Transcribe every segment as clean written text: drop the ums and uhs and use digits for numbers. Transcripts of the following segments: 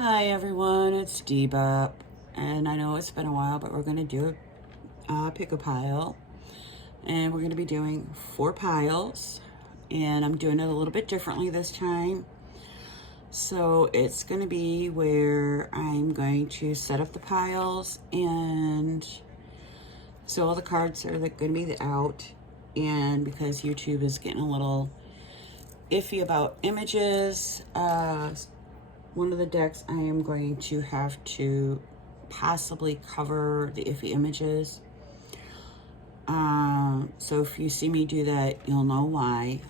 Hi everyone, it's Debop, and I know it's been a while, but we're going to do a pick a pile, and we're going to be doing 4 piles, and I'm doing it a little bit differently this time. So it's going to be where I'm going to set up the piles, and so all the cards are going to be out, and because YouTube is getting a little iffy about images, one of the decks I am going to have to possibly cover the iffy images. So if you see me do that, you'll know why.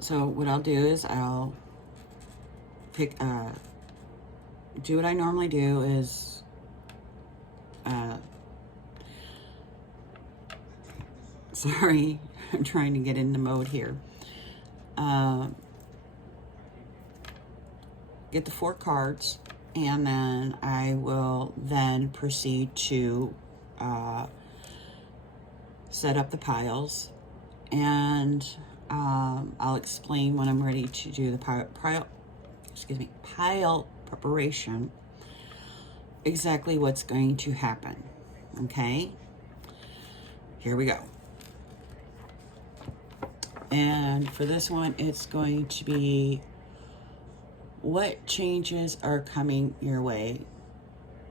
So what I'll do is I'll pick, do what I normally do is, sorry, I'm trying to get in the mode here. Get the 4 cards, and then I will then proceed to set up the piles, and I'll explain when I'm ready to do the pile preparation, exactly what's going to happen. Okay, here we go. And for this one, it's going to be what changes are coming your way.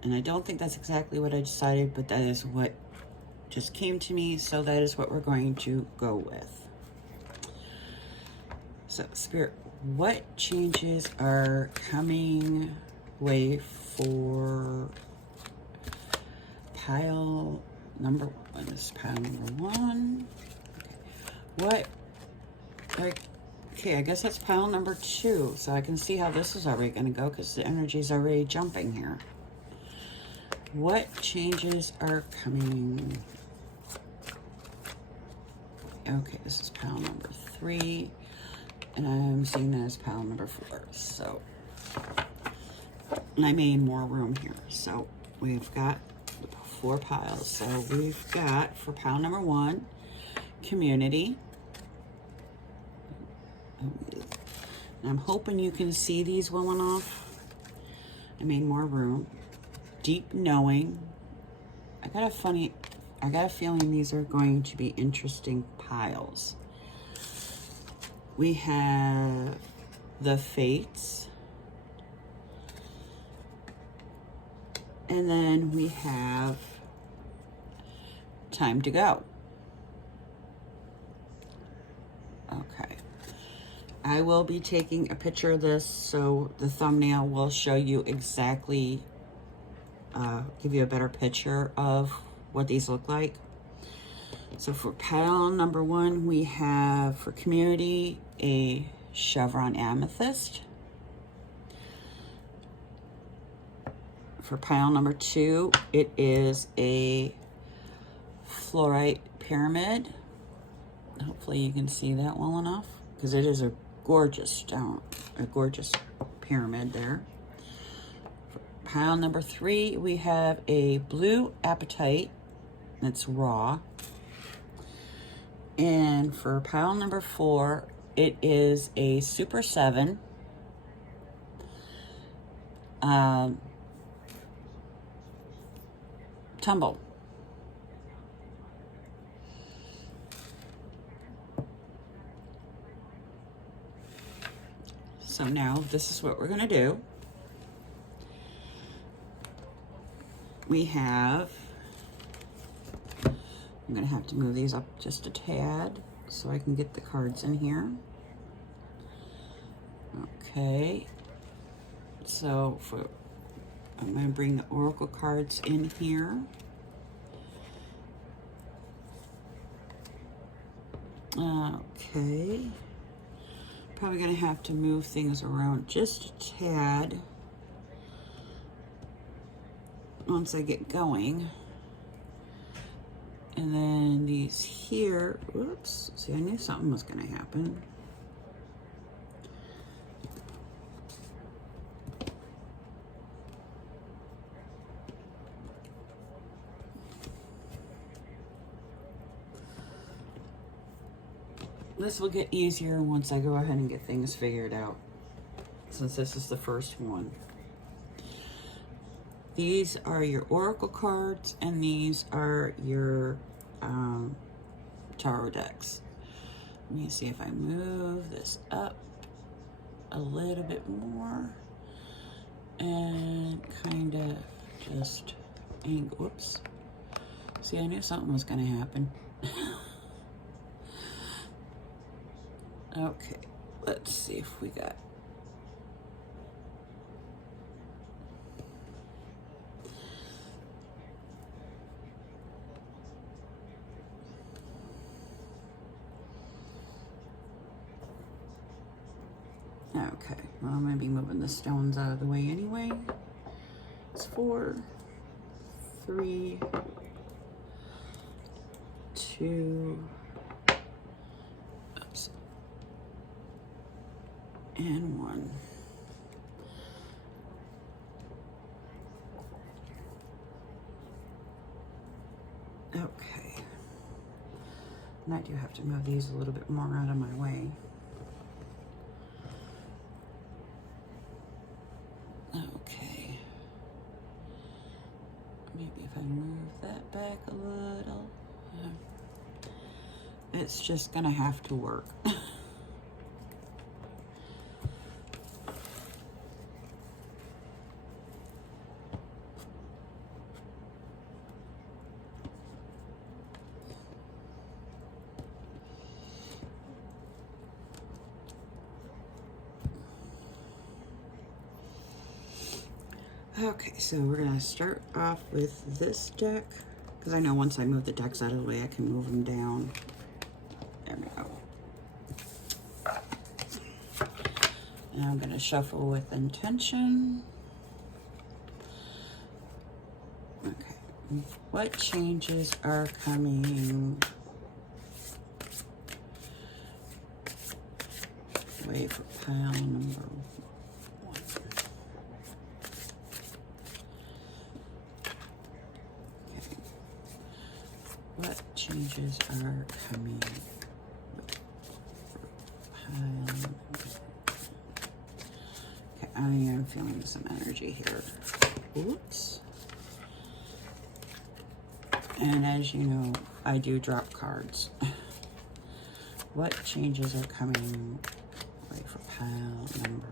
And I don't think that's exactly what I decided, but that is what just came to me, so that is what we're going to go with. So Spirit, what changes are coming way for pile number 1? This is pile number 1. What, okay, I guess that's pile number 2, so I can see how this is already going to go because the energy is already jumping here. What changes are coming? Okay, this is pile number 3, and I'm seeing that as pile number 4. So, and I made more room here. So we've got 4 piles. So we've got, for pile number 1, community. And I'm hoping you can see these well enough. I made more room. Deep knowing. I got a feeling these are going to be interesting piles. We have the Fates. And then we have Time to Go. Okay. I will be taking a picture of this, so the thumbnail will show you exactly, give you a better picture of what these look like. So for pile number 1, we have, for community, a Chevron Amethyst. For pile number 2, it is a Fluorite pyramid. Hopefully you can see that well enough, because it is a gorgeous stone, a gorgeous pyramid there. For pile number 3, we have a blue Apatite that's raw. And for pile number 4, it is a Super 7. Tumble. So now this is what we're going to do. We have, I'm going to have to move these up just a tad so I can get the cards in here. Okay. So I'm going to bring the oracle cards in here. Okay. Probably going to have to move things around just a tad once I get going. And then these here, whoops, see, I knew something was going to happen. this will get easier once I go ahead and get things figured out, since this is the first one. These are your Oracle cards, and these are your tarot decks. Let me see if I move this up a little bit more and kind of just angle. Whoops. See, I knew something was going to happen. Okay, let's see if we got... Okay, well, I'm going to be moving the stones out of the way anyway. It's 4, 3, 2, oops, and 1. Okay. And I do have to move these a little bit more out of my way. Okay. Maybe if I move that back a little. It's just gonna have to work. Okay, so we're gonna start off with this deck, because I know once I move the decks out of the way, I can move them down. There we go. And I'm gonna shuffle with intention. Okay, what changes are coming? Wait for pile number 1. What changes are coming? Okay, I am feeling some energy here. Oops. And as you know, I do drop cards. What changes are coming? Wait for pile number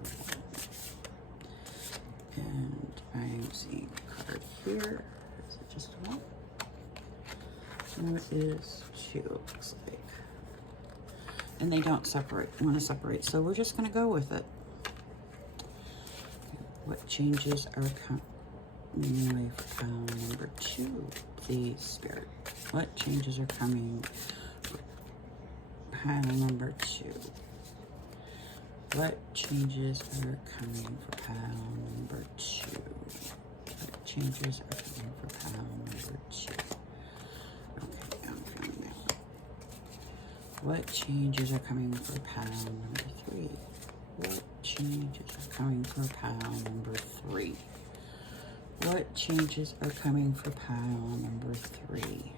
1. And I'm seeing a card here. Is it just 1? No, it is 2, looks like. And they don't separate, want to separate, so we're just going to go with it. What changes are coming for pile number 2, please, Spirit? What changes are coming for pile number 2? What changes are coming for pile number 2? What changes are coming for pile number 2? What changes are coming for pile number 3? What changes are coming for pile number 3? What changes are coming for pile number 3?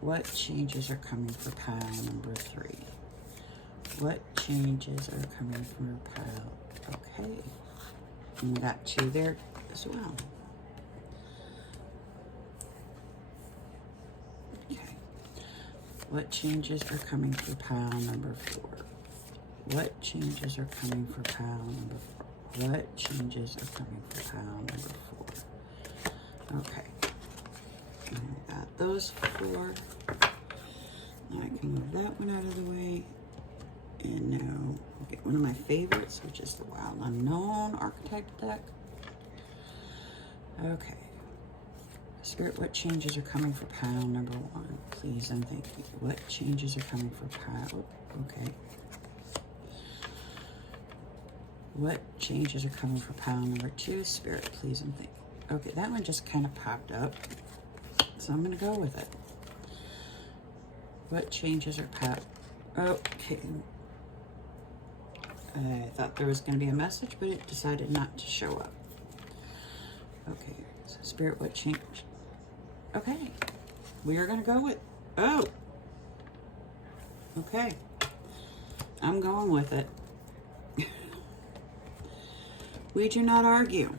What changes are coming for pile number 3? What changes are coming for pile? Okay. And we got 2 there as well. What changes are coming for pile number 4? What changes are coming for pile number 4? What changes are coming for pile number 4? Okay. And I got those 4. Now I can move that one out of the way. And now I'll get one of my favorites, which is the Wild Unknown Archetype deck. Okay. Spirit, what changes are coming for pile number 1? Please and thank you. What changes are coming for pile? Okay. What changes are coming for pile number 2? Spirit, please and thank you. Okay, that one just kind of popped up, so I'm going to go with it. What changes are pile? Okay. I thought there was going to be a message, but it decided not to show up. Okay, so Spirit, what changed? Okay, we are going to go with, oh, Okay, I'm going with it. We do not argue.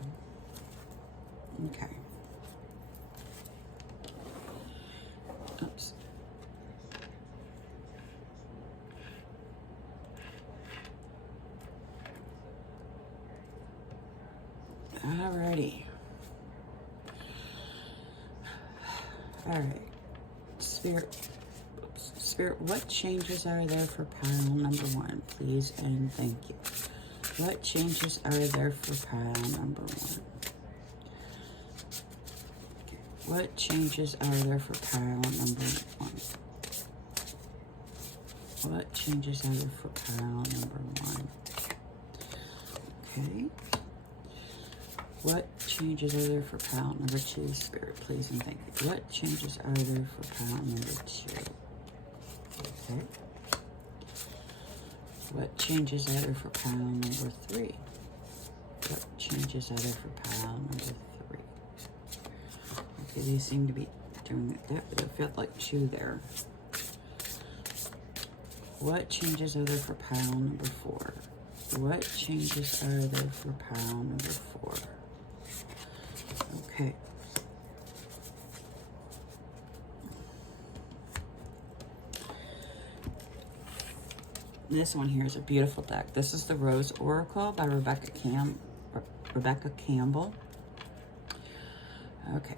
Okay. Oops. Alrighty. Alright. Spirit, what changes are there for pile number 1, please and thank you? What changes are there for pile number 1? What changes are there for pile number 1? What changes are there for pile number 1? Okay. What changes are there for pile number 2, Spirit, please and thank you? What changes are there for pile number 2? Okay. What changes are there for pile number 3? What changes are there for pile number 3? Okay, these seem to be doing that, but it felt like 2 there. What changes are there for pile number 4? What changes are there for pile number 4? Okay. This one here is a beautiful deck. This is the Rose Oracle by Rebecca Campbell. Okay.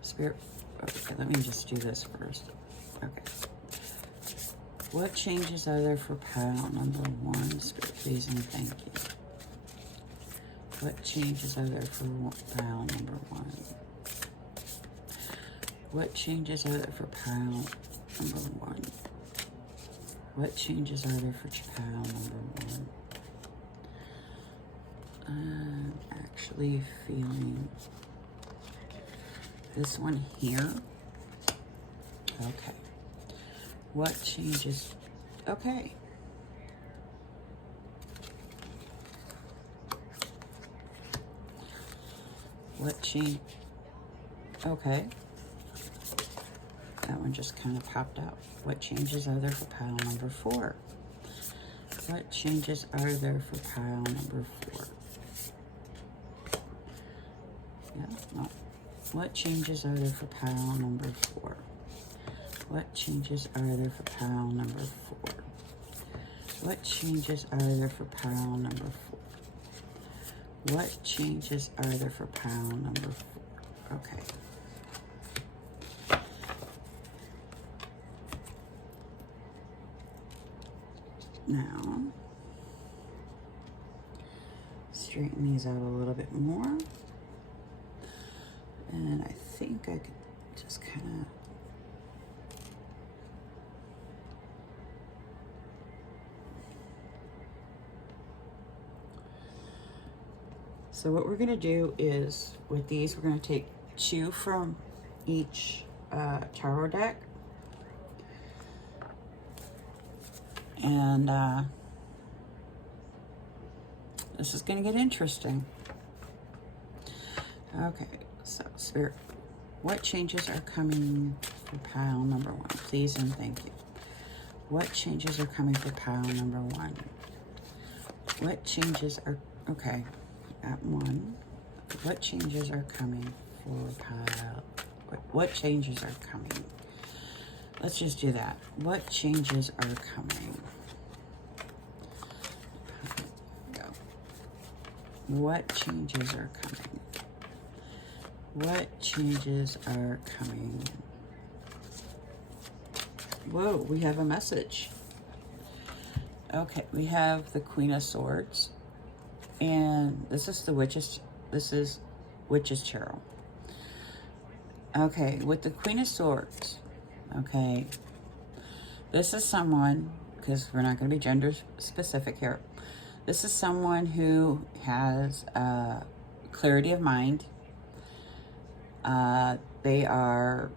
Spirit. Okay, let me just do this first. Okay. What changes are there for pile number 1, Spirit, please and thank you? What changes are there for pile number 1? What changes are there for pile number 1? What changes are there for pile number 1? I'm actually feeling this one here. Okay. What changes? Okay. What change? Okay. That one just kind of popped out. What changes are there for pile number 4? What changes are there for pile number 4? Yeah, no. What changes are there for pile number 4? What changes are there for pile number 4? What changes are there for pile number 4? What changes are there for pile number 4? Okay. Now, straighten these out a little bit more. And I think I could just kind of so what we're going to do is with these, we're going to take 2 from each tarot deck. And this is going to get interesting. Okay, so Spirit, what changes are coming for pile number 1? Please and thank you. What changes are coming for pile number 1? What changes are, okay, at 1. What changes are coming for pile, what changes are coming? Let's just do that. What changes are coming? Go. What changes are coming? What changes are coming? Whoa, we have a message. Okay, we have the Queen of Swords. And this is the Witch's Tarot. Okay, with the Queen of Swords. Okay, this is someone, because we're not going to be gender specific here. This is someone who has clarity of mind. They are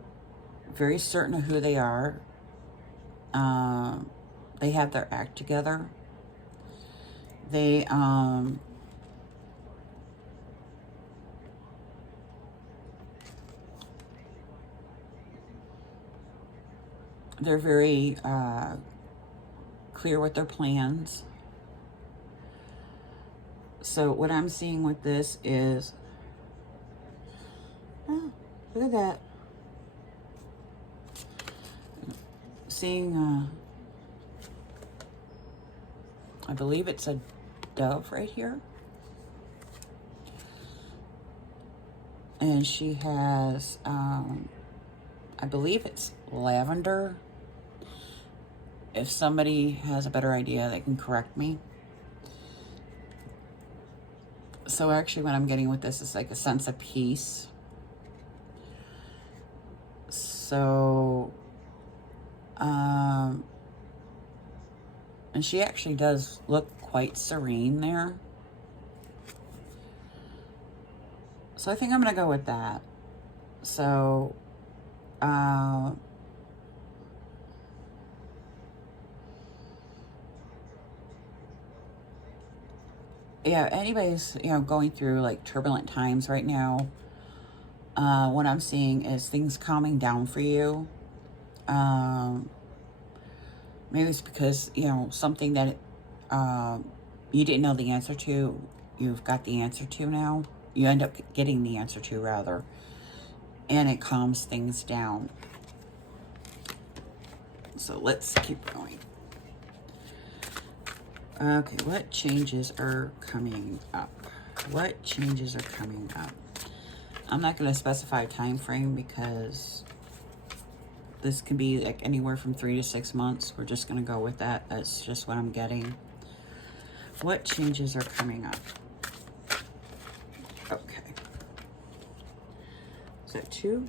very certain of who they are. They have their act together. They they're very clear with their plans. So what I'm seeing with this is, oh, look at that. Seeing, I believe it's a dove right here. And she has, I believe it's lavender. If somebody has a better idea, they can correct me. So actually what I'm getting with this is like a sense of peace. So, and she actually does look quite serene there. So I think I'm going to go with that. So, yeah, anybody's, you know, going through like turbulent times right now, what I'm seeing is things calming down for you. Maybe it's because, you know, something that you didn't know the answer to, you've got the answer to now. You end up getting the answer to, rather. And it calms things down. So let's keep going. Okay, what changes are coming up? What changes are coming up? I'm not going to specify a time frame because this can be like anywhere from 3 to 6 months. We're just going to go with that. That's just what I'm getting. What changes are coming up? Okay. Is that 2?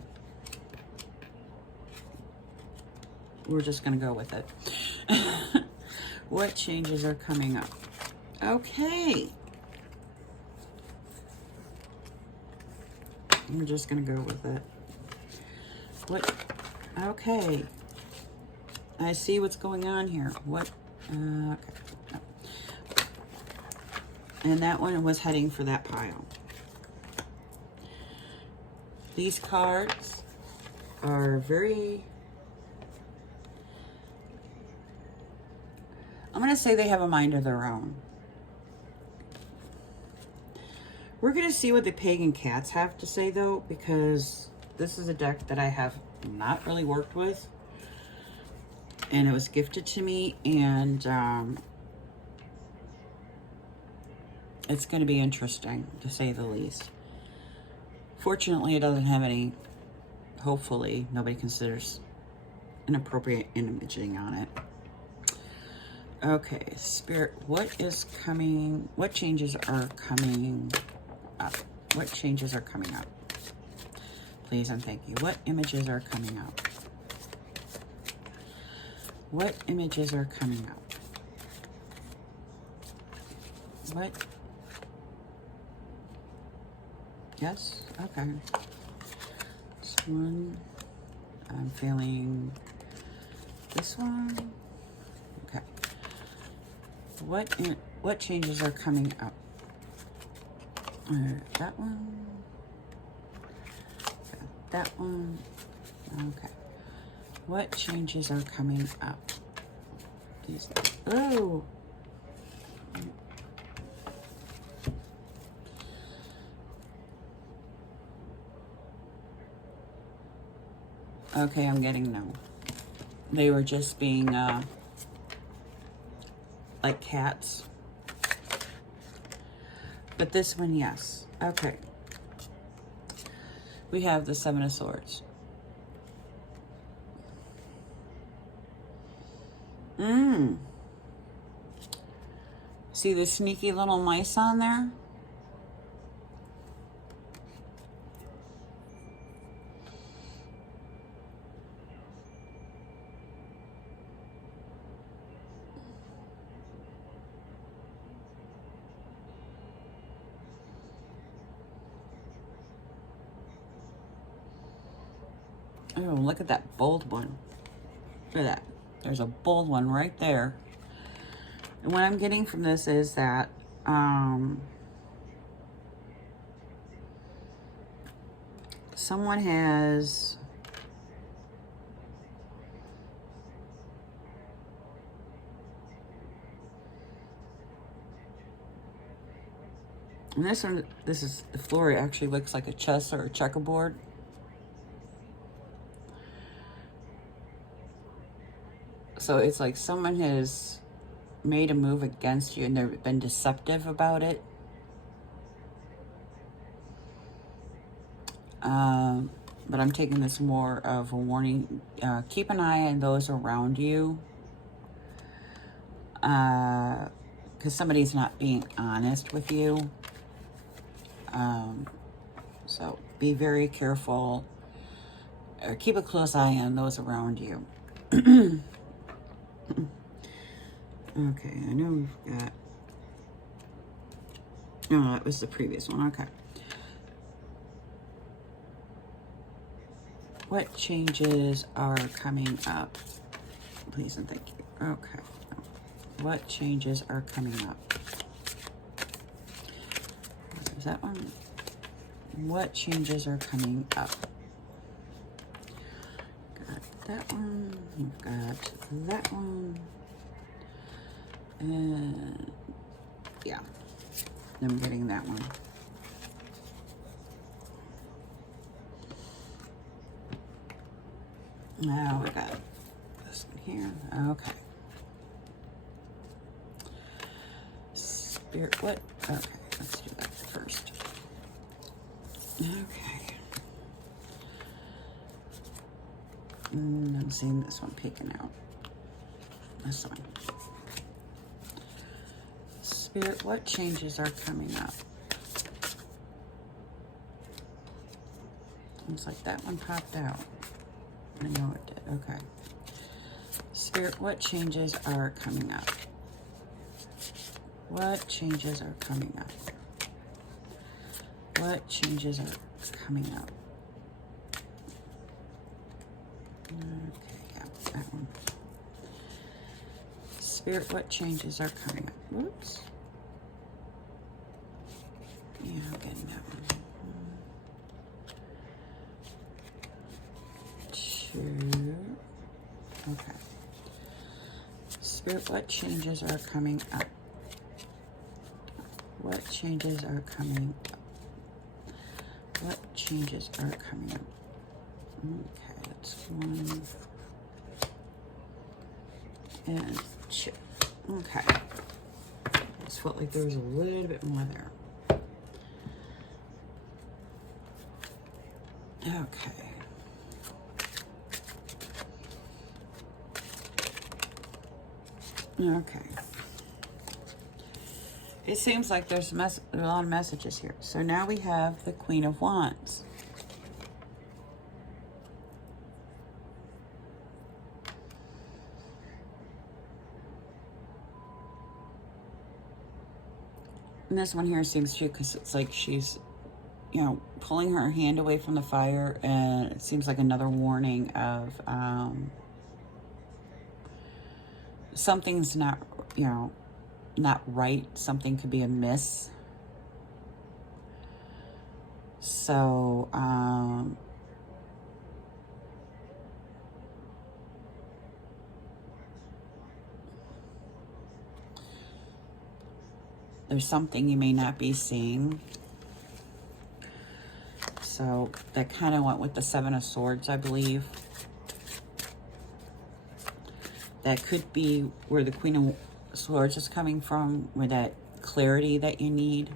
We're just going to go with it. What changes are coming up? Okay. We're just going to go with it. What? Okay. I see what's going on here. What? Okay. And that one was heading for that pile. These cards are very... I'm going to say they have a mind of their own. We're going to see what the Pagan Cats have to say, though, because this is a deck that I have not really worked with. And it was gifted to me, and it's going to be interesting, to say the least. Fortunately, it doesn't have any, hopefully, nobody considers inappropriate imaging on it. Okay, Spirit, what is coming? What changes are coming up? What changes are coming up? Please and thank you. What images are coming up? What images are coming up? What? Yes? Okay. This one. I'm feeling this one. Okay. What changes are coming up? That one. Okay, that one. Okay. What changes are coming up? These. Oh. Okay, I'm getting no. They were just being like cats. But this one, yes. Okay. We have the Seven of Swords. See the sneaky little mice on there? Oh, look at that bold one. Look at that. There's a bold one right there. And what I'm getting from this is that someone has And this one, this is the Fluorite, actually looks like a chess or a checkerboard. So it's like someone has made a move against you and they've been deceptive about it. But I'm taking this more of a warning. Keep an eye on those around you. Because somebody's not being honest with you. So be very careful. Or keep a close eye on those around you. Okay, I know we've got... No, that was the previous one. Okay. What changes are coming up? Please and thank you. Okay. What changes are coming up? Is that one? What changes are coming up? Got that one. We've got that one. And yeah, I'm getting that one. Now we got this one here. Okay. Spirit, what? Okay, let's do that first. Okay. I'm seeing this one peeking out. This one. Spirit, what changes are coming up? Looks like that one popped out. I know it did. Okay. Spirit, what changes are coming up? What changes are coming up? What changes are coming up? Okay, yeah, that one. Spirit, what changes are coming up? Whoops. Yeah, I'm getting that one. Okay. Spirit, what changes are coming up? What changes are coming up? What changes are coming up? Okay, that's one. And two. Okay. Just felt like there was a little bit more there. Okay. Okay. It seems like there's a lot of messages here. So now we have the Queen of Wands. And this one here seems too, because it's like she's, you know, pulling her hand away from the fire, and it seems like another warning of something's not, you know, not right. Something could be amiss. So, there's something you may not be seeing. So that kind of went with the Seven of Swords, I believe. That could be where the Queen of Swords is coming from, where that clarity that you need.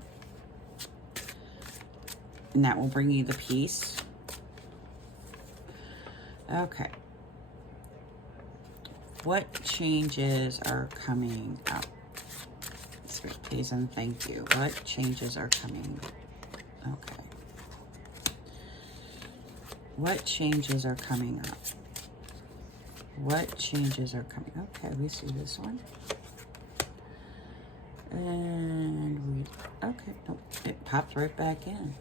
And that will bring you the peace. Okay. What changes are coming up? Spirit, please and thank you. What changes are coming? Okay. What changes are coming up? What changes are coming? Okay, we see this one. And we, okay, nope, it popped right back in.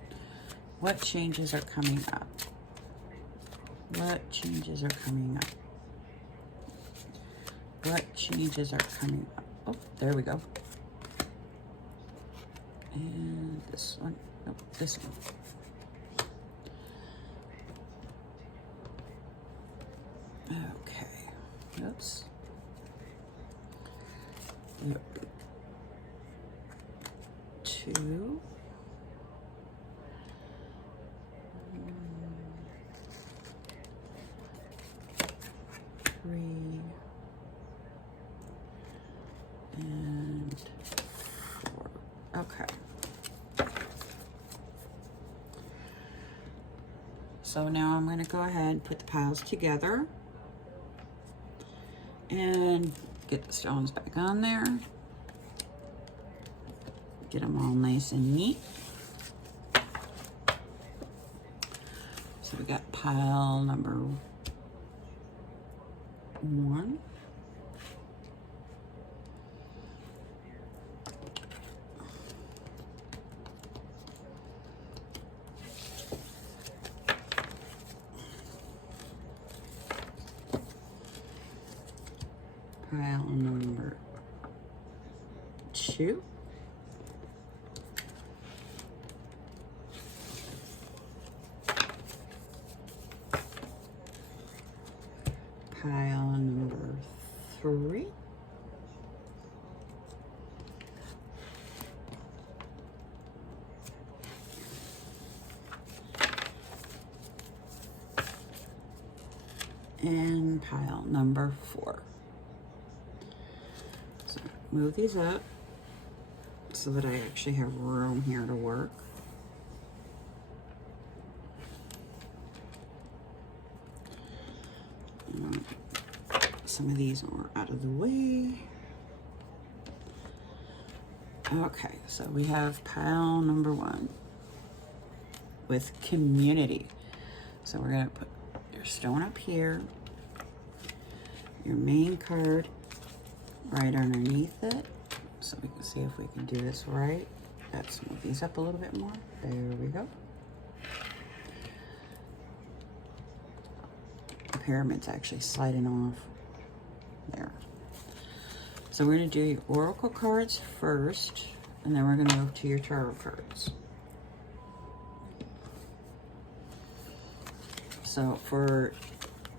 What changes are coming up? What changes are coming up? What changes are coming up? Oh, there we go. And this one, nope, this one. Okay, oops. Yep. Two. and 4. Okay. So now I'm going to go ahead and put the piles together and get the stones back on there. Get them all nice and neat. So we got pile number 1. Pile number 2. Pile number 3. And pile number 4. So move these up so that I actually have room here to work. Some of these are out of the way. Okay, so we have pile number 1 with community. So we're gonna put your stone up here, your main card right underneath it, so we can see if we can do this right. Let's move these up a little bit more. There we go. The pyramid's actually sliding off. There. So we're going to do your oracle cards first, and then we're going to move to your tarot cards. So for,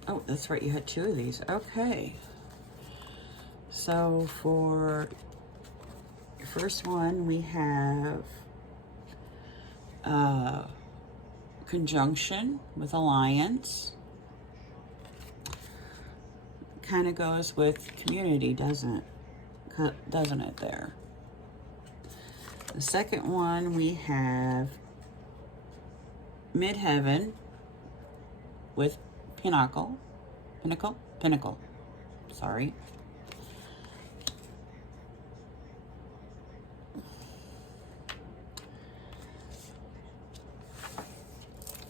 oh, that's right, you had 2 of these. Okay. So for your first one, we have conjunction with alliance. Kind of goes with community, doesn't it there? The second one, we have midheaven with pinnacle, sorry.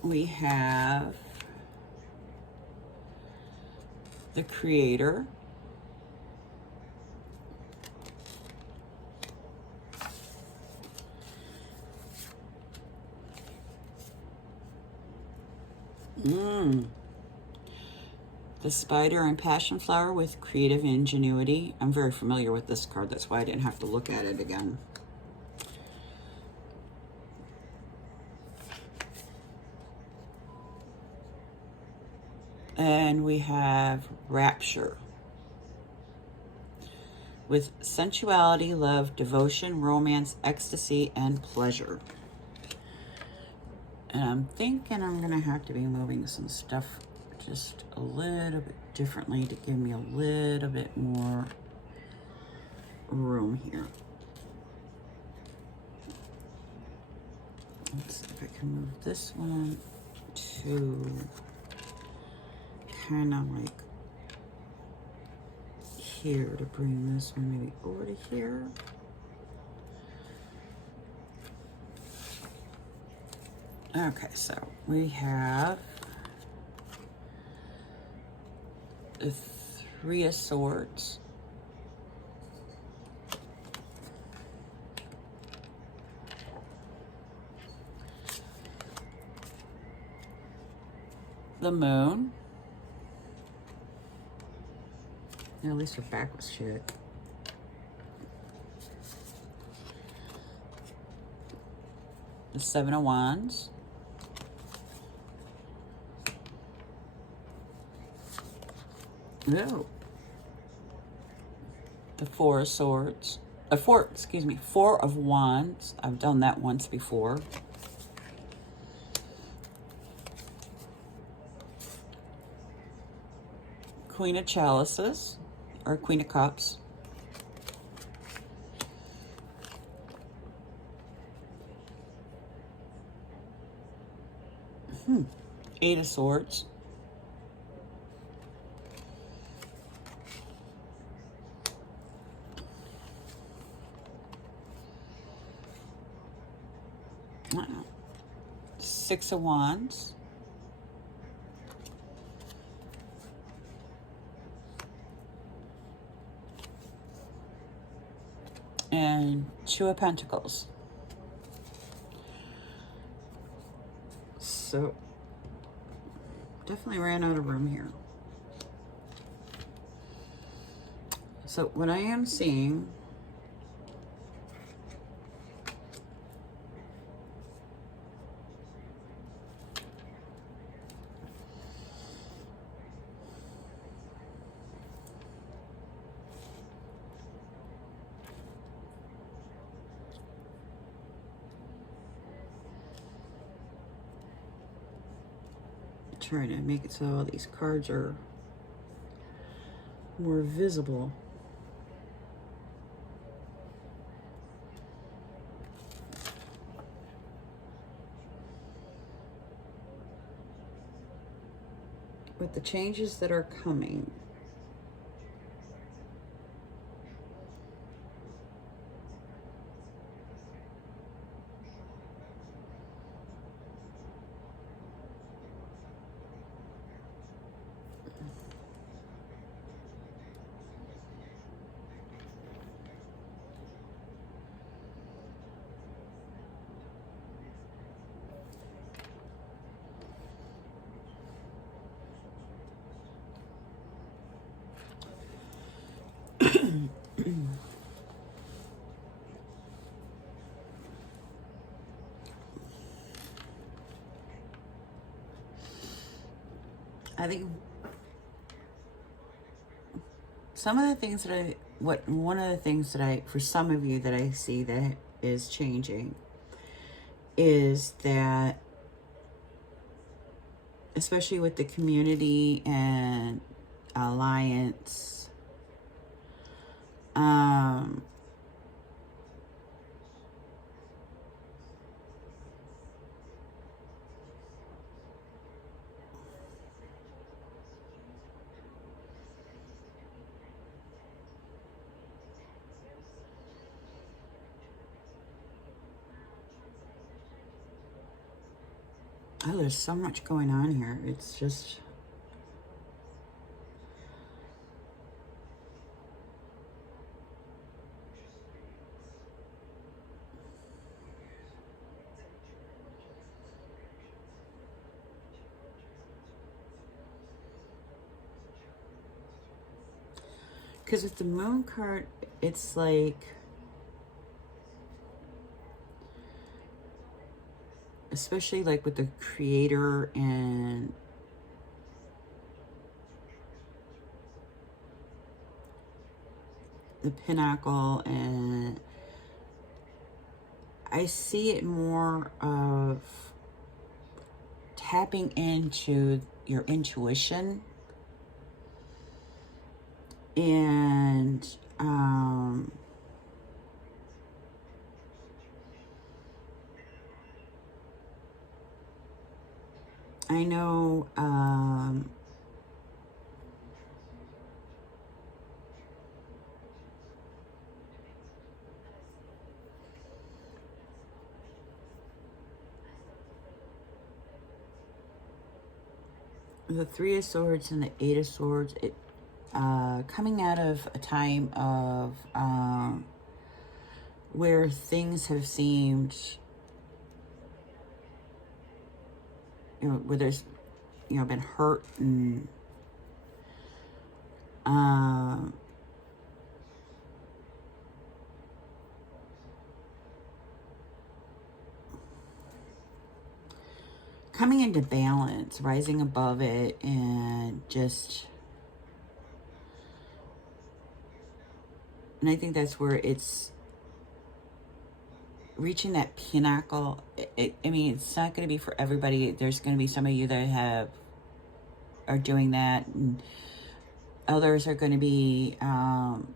We have the creator, the spider and passion flower with creative ingenuity. I'm very familiar with this card, that's why I didn't have to look at it again. And we have rapture with sensuality, love, devotion, romance, ecstasy, and pleasure. And I'm thinking I'm gonna have to be moving some stuff just a little bit differently to give me a little bit more room here. Let's see if I can move this one to kind of like here to bring this one maybe over to here. Okay, so we have the 3 of Swords, the Moon. At least her back was shit. The 7 of Wands. No. The 4 of Swords. 4 of Wands. I've done that once before. Queen of Chalices, or Queen of Cups. Eight of Swords. Six of Wands. And Two of Pentacles. So, definitely ran out of room here. So, what I am seeing trying to make it so all these cards are more visible. With the changes that are coming, I think some of the things that one of the things that for some of you that I see that is changing is that, especially with the community and alliance, oh, there's so much going on here. It's just, because with the Moon card, it's like, especially like with the Creator and the Pinnacle, and I see it more of tapping into your intuition and I know the Three of Swords and the Eight of Swords, it coming out of a time of where things have seemed, you know, where there's, you know, been hurt and coming into balance, rising above it, and just, and I think that's where it's reaching that pinnacle. I mean, it's not going to be for everybody. There's going to be some of you that are doing that, and others are going to be going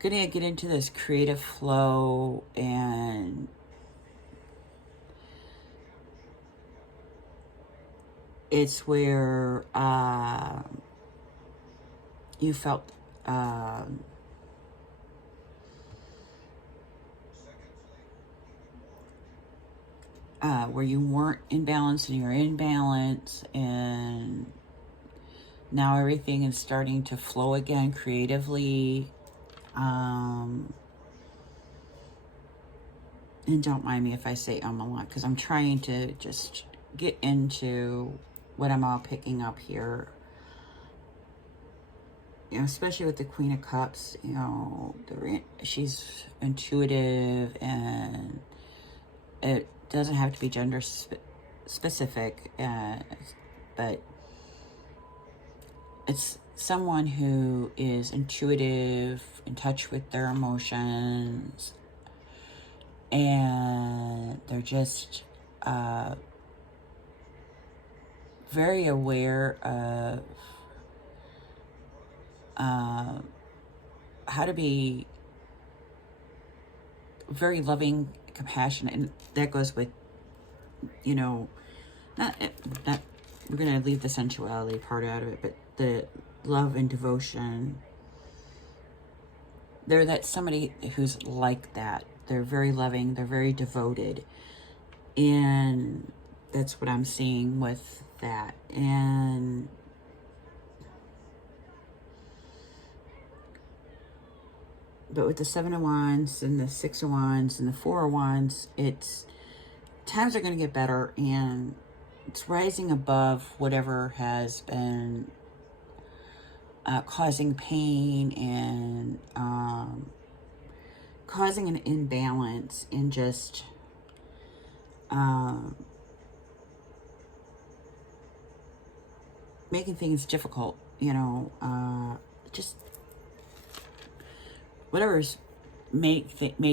to get into this creative flow and it's where you felt where you weren't in balance and you're in balance, and now everything is starting to flow again creatively. And don't mind me if I say a lot, because I'm trying to just get into what I'm all picking up here. You know, especially with the Queen of Cups, you know, she's intuitive, and it doesn't have to be gender specific, but it's someone who is intuitive, in touch with their emotions, and they're just very aware of how to be very loving, compassionate, and that goes with, you know, not we're gonna leave the sensuality part out of it, but the love and devotion. They're that somebody who's like that. They're very loving, they're very devoted, and that's what I'm seeing with that. And but with the 7 of Wands and the 6 of Wands and the 4 of Wands, it's times are going to get better, and it's rising above whatever has been causing pain and causing an imbalance, and just making things difficult, you know, just whatever's made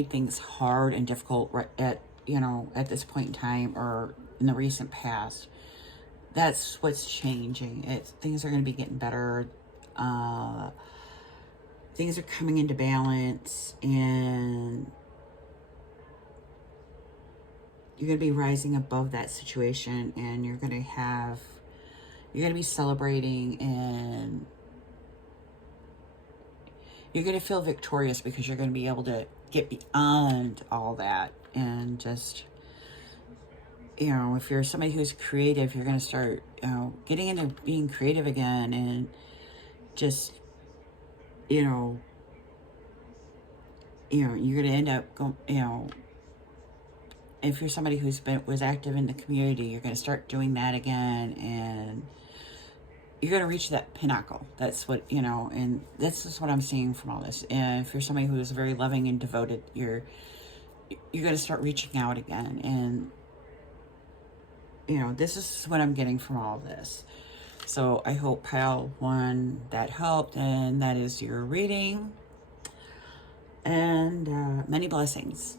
things hard and difficult right at, you know, at this point in time or in the recent past. That's what's changing. Things are going to be getting better. Things are coming into balance, and you're going to be rising above that situation, and you're going to be celebrating, and you're going to feel victorious, because you're going to be able to get beyond all that, and just, you know, if you're somebody who's creative, you're going to start, you know, getting into being creative again, and just, you know, you're going to end up going, you know, if you're somebody was active in the community, you're going to start doing that again, and you're going to reach that pinnacle. That's what, you know, and this is what I'm seeing from all this. And if you're somebody who is very loving and devoted, you're going to start reaching out again. And, you know, this is what I'm getting from all this. So I hope pile 1 that helped, and that is your reading. And many blessings.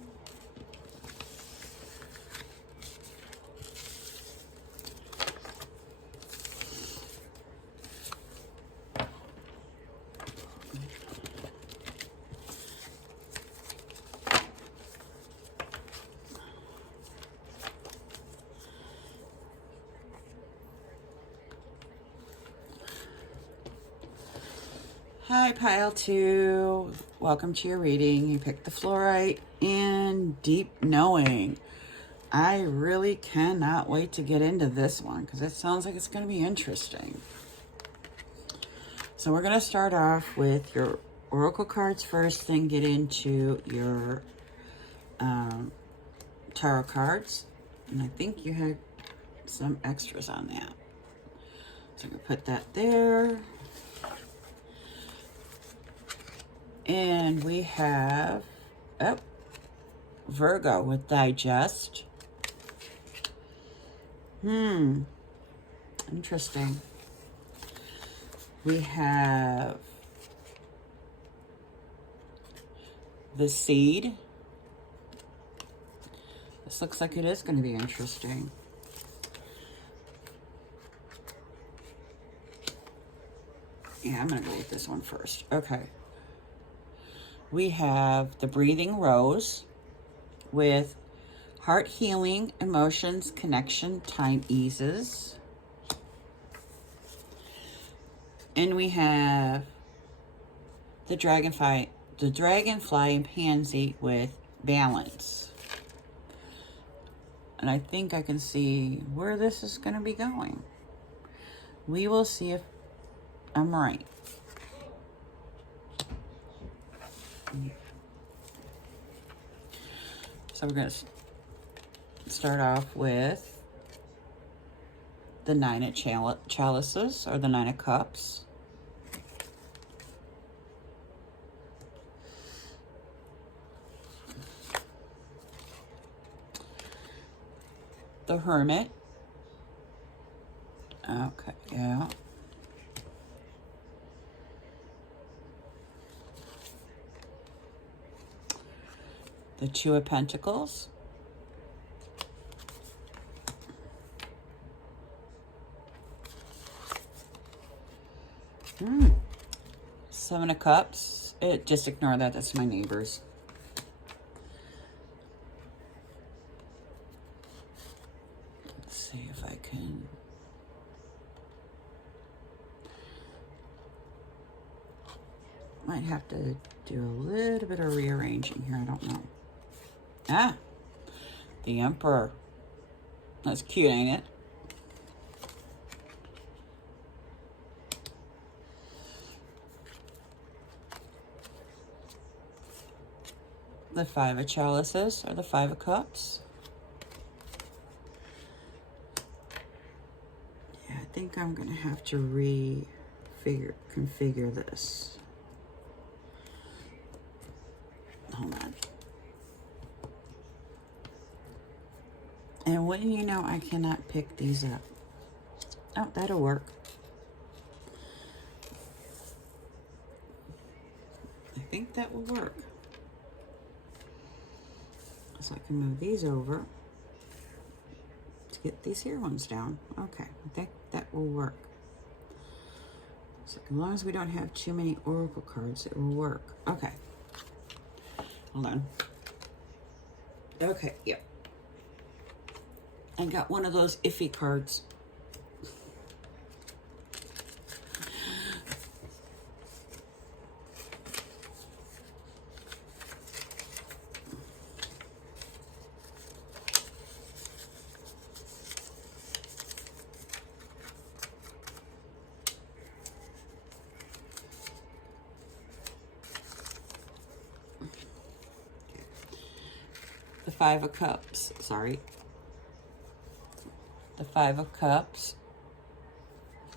Hi, pile 2. Welcome to your reading. You picked the Fluorite and Deep Knowing. I really cannot wait to get into this one, because it sounds like it's going to be interesting. So we're going to start off with your oracle cards first, then get into your tarot cards. And I think you had some extras on that. So I'm going to put that there. And we have, Virgo with Digest. Interesting. We have the Seed. This looks like it is going to be interesting. Yeah, I'm going to go with this one first. Okay. We have the Breathing Rose with Heart Healing, Emotions, Connection, Time Eases. And we have the dragonfly and pansy with balance. And I think I can see where this is going to be going. We will see if I'm right. So we're going to start off with the 9 of chalices, or the 9 of cups. The hermit. Okay, yeah. The 2 of pentacles. Seven of cups. Just ignore that. That's my neighbors. Let's see if I can. Might have to do a little bit of rearranging here. I don't know. Ah, the Emperor. That's cute, ain't it? The 5 of chalices, or the 5 of cups. Yeah, I think I'm gonna have to configure this. Hold on. And wouldn't you know, I cannot pick these up. Oh, that'll work. I think that will work. So I can move these over to get these here ones down. Okay, I think that will work. So as long as we don't have too many oracle cards, it will work. Okay. Hold on. Okay, yep. I got one of those iffy cards. The 5 of cups, sorry. The 5 of cups.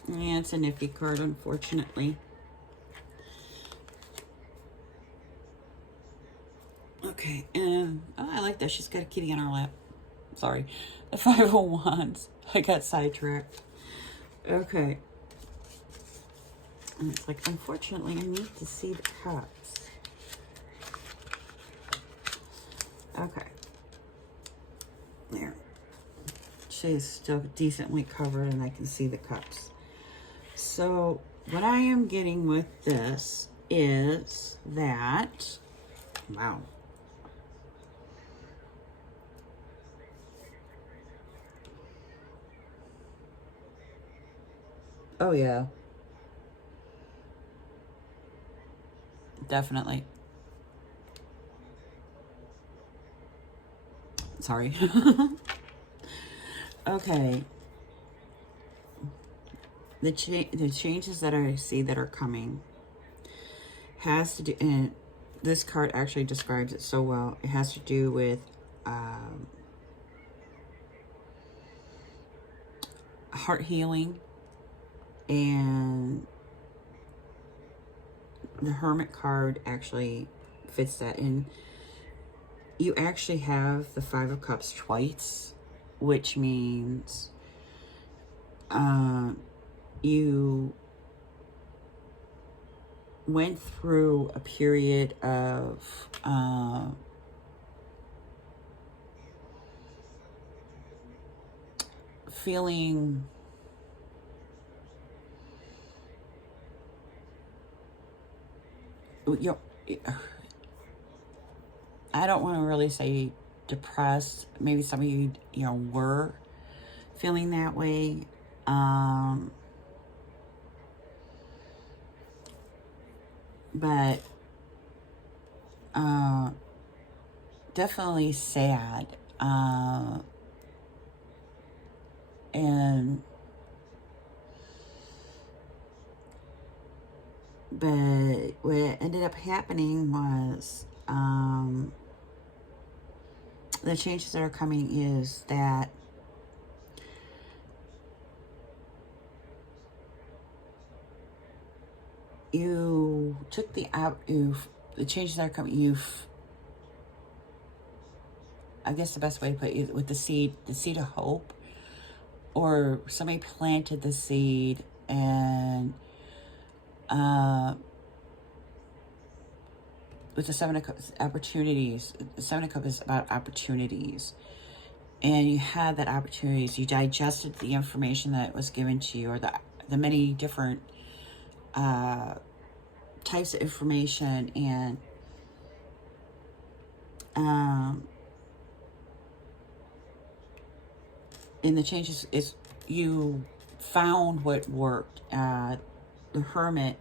Yeah, it's a iffy card, unfortunately. Okay, and oh, I like that. She's got a kitty on her lap. Sorry. The 5 of wands. I got sidetracked. Okay. And it's like, unfortunately, I need to see the cups. Okay. There. She's still decently covered and I can see the cups. So what I am getting with this is that, wow. Oh yeah. Definitely. Sorry. Okay. The changes that I see that are coming has to do, and this card actually describes it so well. It has to do with heart healing, and the Hermit card actually fits that in. You actually have the 5 of Cups twice, which means you went through a period of feeling I don't want to really say depressed. Maybe some of you, were feeling that way. but definitely sad. And but what ended up happening was the changes that are coming is that you took the changes that are coming. I guess the best way to put it with the seed of hope, or somebody planted the seed, and with the Seven of Cups, opportunities. The Seven of Cups is about opportunities, and you had that opportunities. You digested the information that was given to you, or the many different types of information, and in the changes is you found what worked. The Hermit,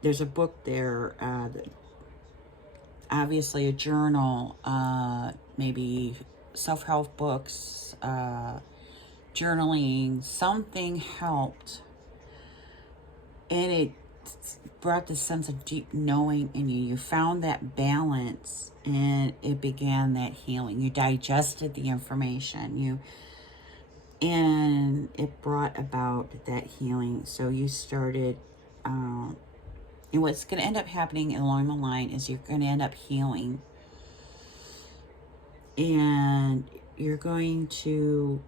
there's a book there, obviously a journal, maybe self-help books, journaling, something helped, and it brought this sense of deep knowing in you. You found that balance, and it began that healing. You digested the information, and it brought about that healing. So you started, and what's going to end up happening along the line is you're going to end up healing, and you're going to,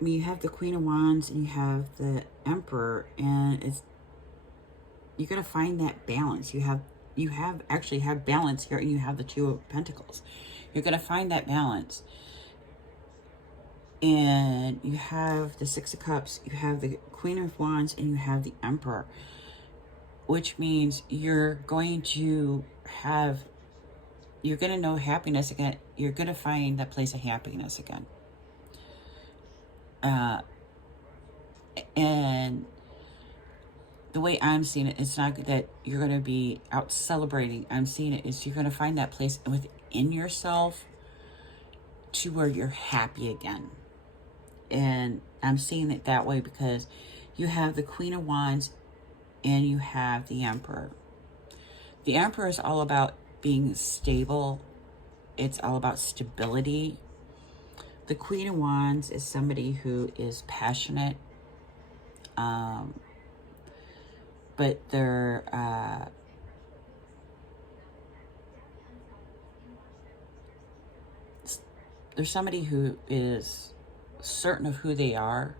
I mean, you have the Queen of Wands and you have the Emperor, and you're going to find that balance. You actually have balance here, and you have the Two of Pentacles. You're going to find that balance. And you have the Six of Cups, you have the Queen of Wands, and you have the Emperor, which means you're going to know happiness again. You're going to find that place of happiness again. And the way I'm seeing it, it's not that you're going to be out celebrating. I'm seeing it is you're going to find that place within yourself to where you're happy again. And I'm seeing it that way because you have the Queen of Wands and you have the Emperor. The Emperor is all about being stable. It's all about stability. The Queen of Wands is somebody who is passionate, but they're somebody who is certain of who they are.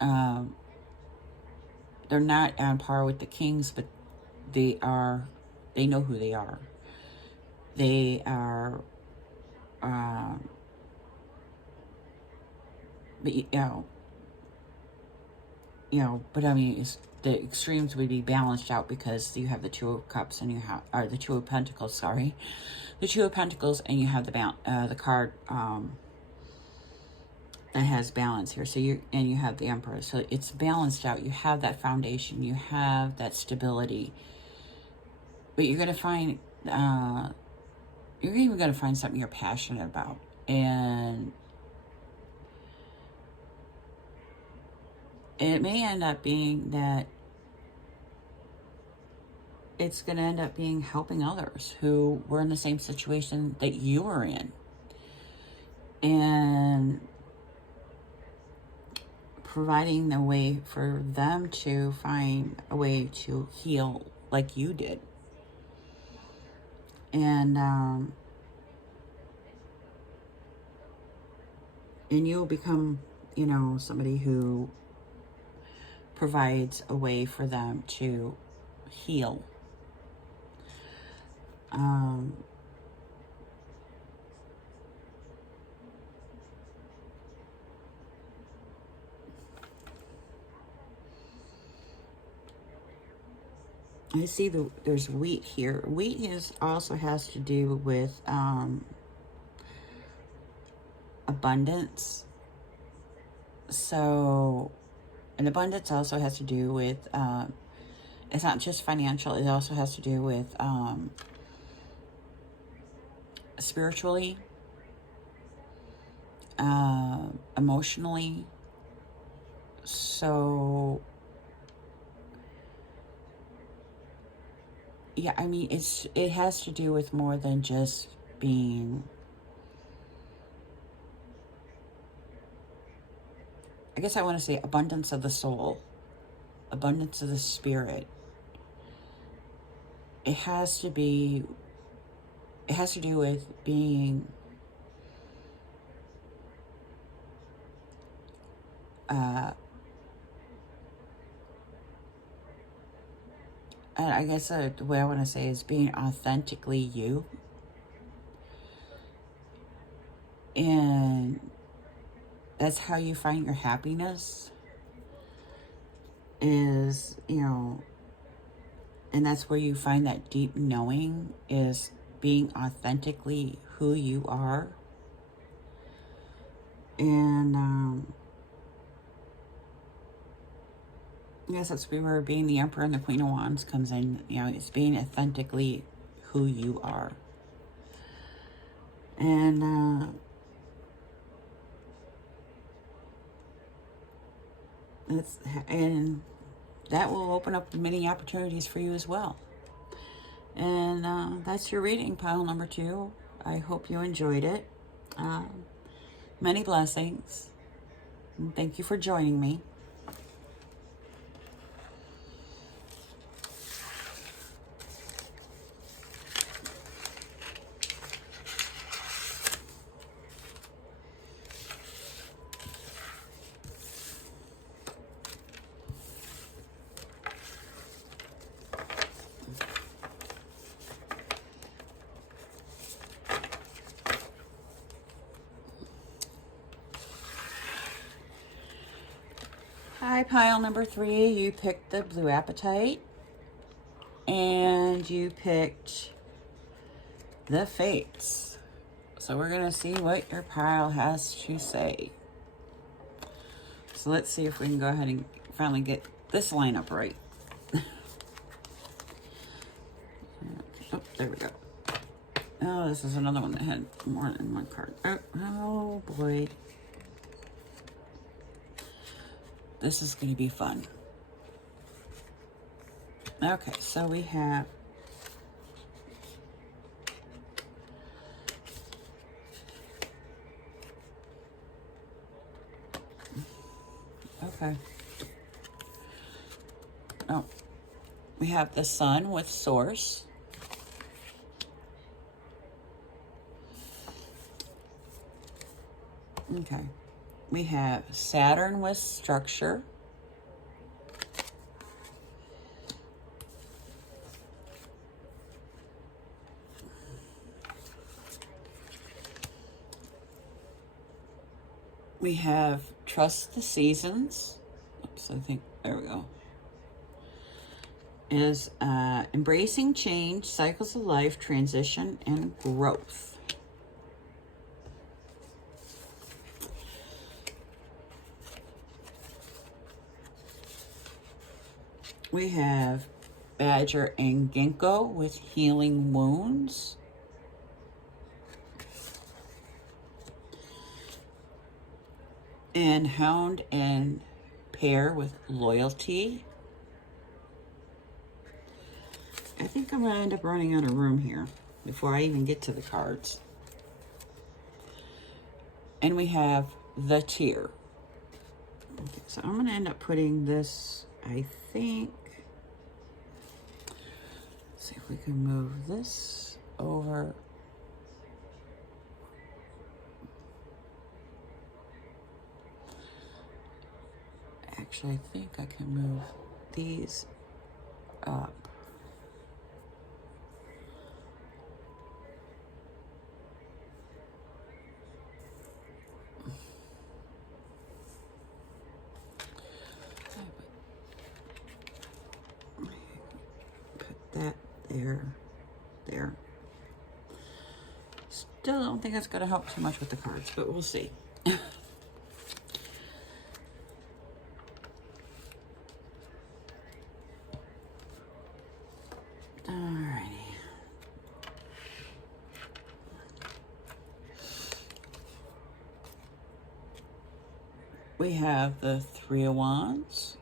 They're not on par with the kings, but they know who they are. They are, but but I mean, the extremes would be balanced out because you have the Two of Cups and the Two of Pentacles, sorry. The Two of Pentacles, and you have the card, that has balance here. So you have the Emperor. So it's balanced out. You have that foundation. You have that stability. But you're going to find, you're even going to find something you're passionate about. And it may end up being that it's going to end up being helping others who were in the same situation that you were in. And providing the way for them to find a way to heal like you did. And you'll become, somebody who provides a way for them to heal. I see there's wheat here. Wheat also has to do with abundance. So, and abundance also has to do with it's not just financial. It also has to do with spiritually, emotionally. So yeah, I mean, it has to do with more than just being, I guess I want to say abundance of the soul, abundance of the spirit. It has to do with being and I guess the way I want to say is being authentically you. And that's how you find your happiness, is, you know, and that's where you find that deep knowing, is being authentically who you are. And I guess that's where being the Emperor and the Queen of Wands comes in. You know, it's being authentically who you are. And and that will open up many opportunities for you as well. And that's your reading, pile number 2. I hope you enjoyed it. Many blessings. And thank you for joining me. Hi, pile number 3. You picked the blue Apatite. And you picked the Fates. So we're going to see what your pile has to say. So let's see if we can go ahead and finally get this lineup right. Oh, there we go. Oh, this is another one that had more than one card. Oh boy. This is going to be fun. Okay, so we have oh, we have the Sun with Source. Okay. We have Saturn with Structure. We have Trust the Seasons. Oops, I think, there we go. Is Embracing Change, Cycles of Life, Transition, and Growth. We have Badger and Ginkgo with Healing Wounds. And Hound and Pear with Loyalty. I think I'm going to end up running out of room here before I even get to the cards. And we have the Tear. Okay, so I'm going to end up putting this, I think. Let's see if we can move this over. Actually, I think I can move these up. Put that there. Still don't think that's going to help too much with the cards, but we'll see. Alrighty. We have the Three of Wands.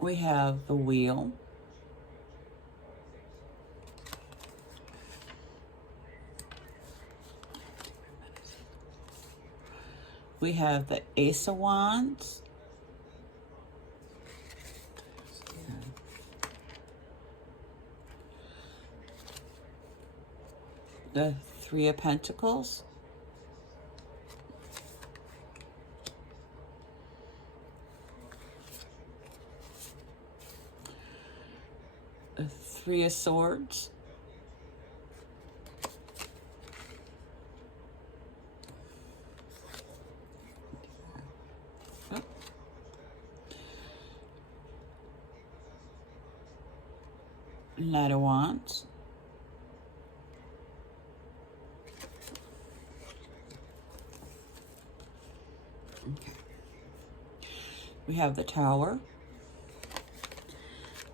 We have the Wheel. We have the Ace of Wands. The Three of Pentacles. The Three of Swords. Oh. Knight of Wands. Okay. We have the Tower.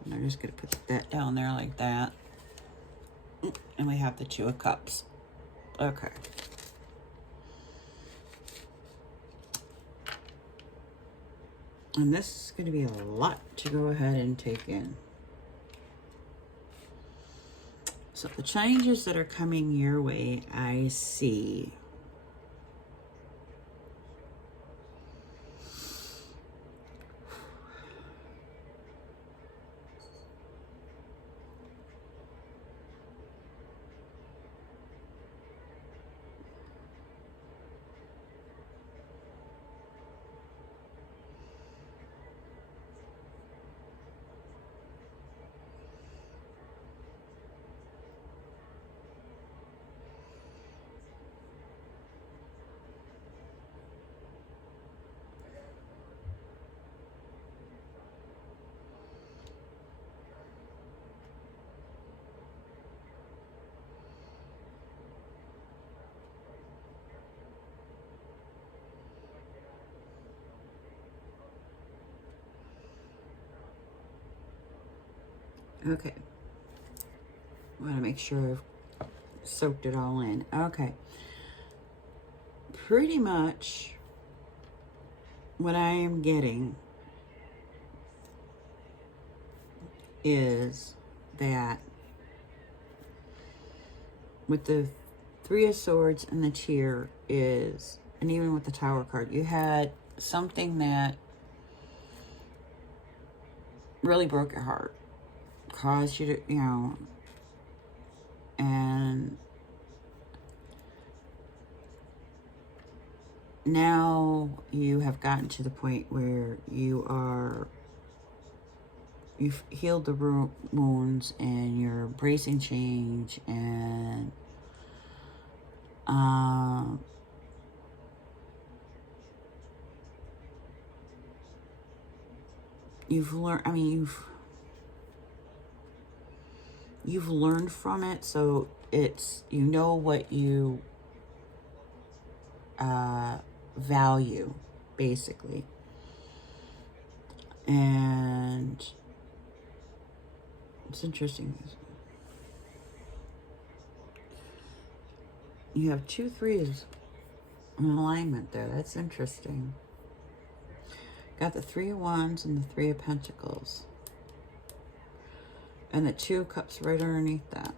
And I'm just going to put that down there like that. And we have the Two of Cups. Okay. And this is going to be a lot to go ahead and take in. So the changes that are coming your way, I see. Okay. I want to make sure I've soaked it all in. Okay. Pretty much what I am getting is that with the Three of Swords and the Tear is, and even with the Tower card, you had something that really broke your heart, caused you to, you know, and now you have gotten to the point where you've healed the wounds and you're embracing change, and you've learned, I mean, you've learned from it, so it's, you know what you value, basically. And it's interesting. You have 2 threes in alignment there. That's interesting. Got the Three of Wands and the Three of Pentacles. And the Two of Cups right underneath that.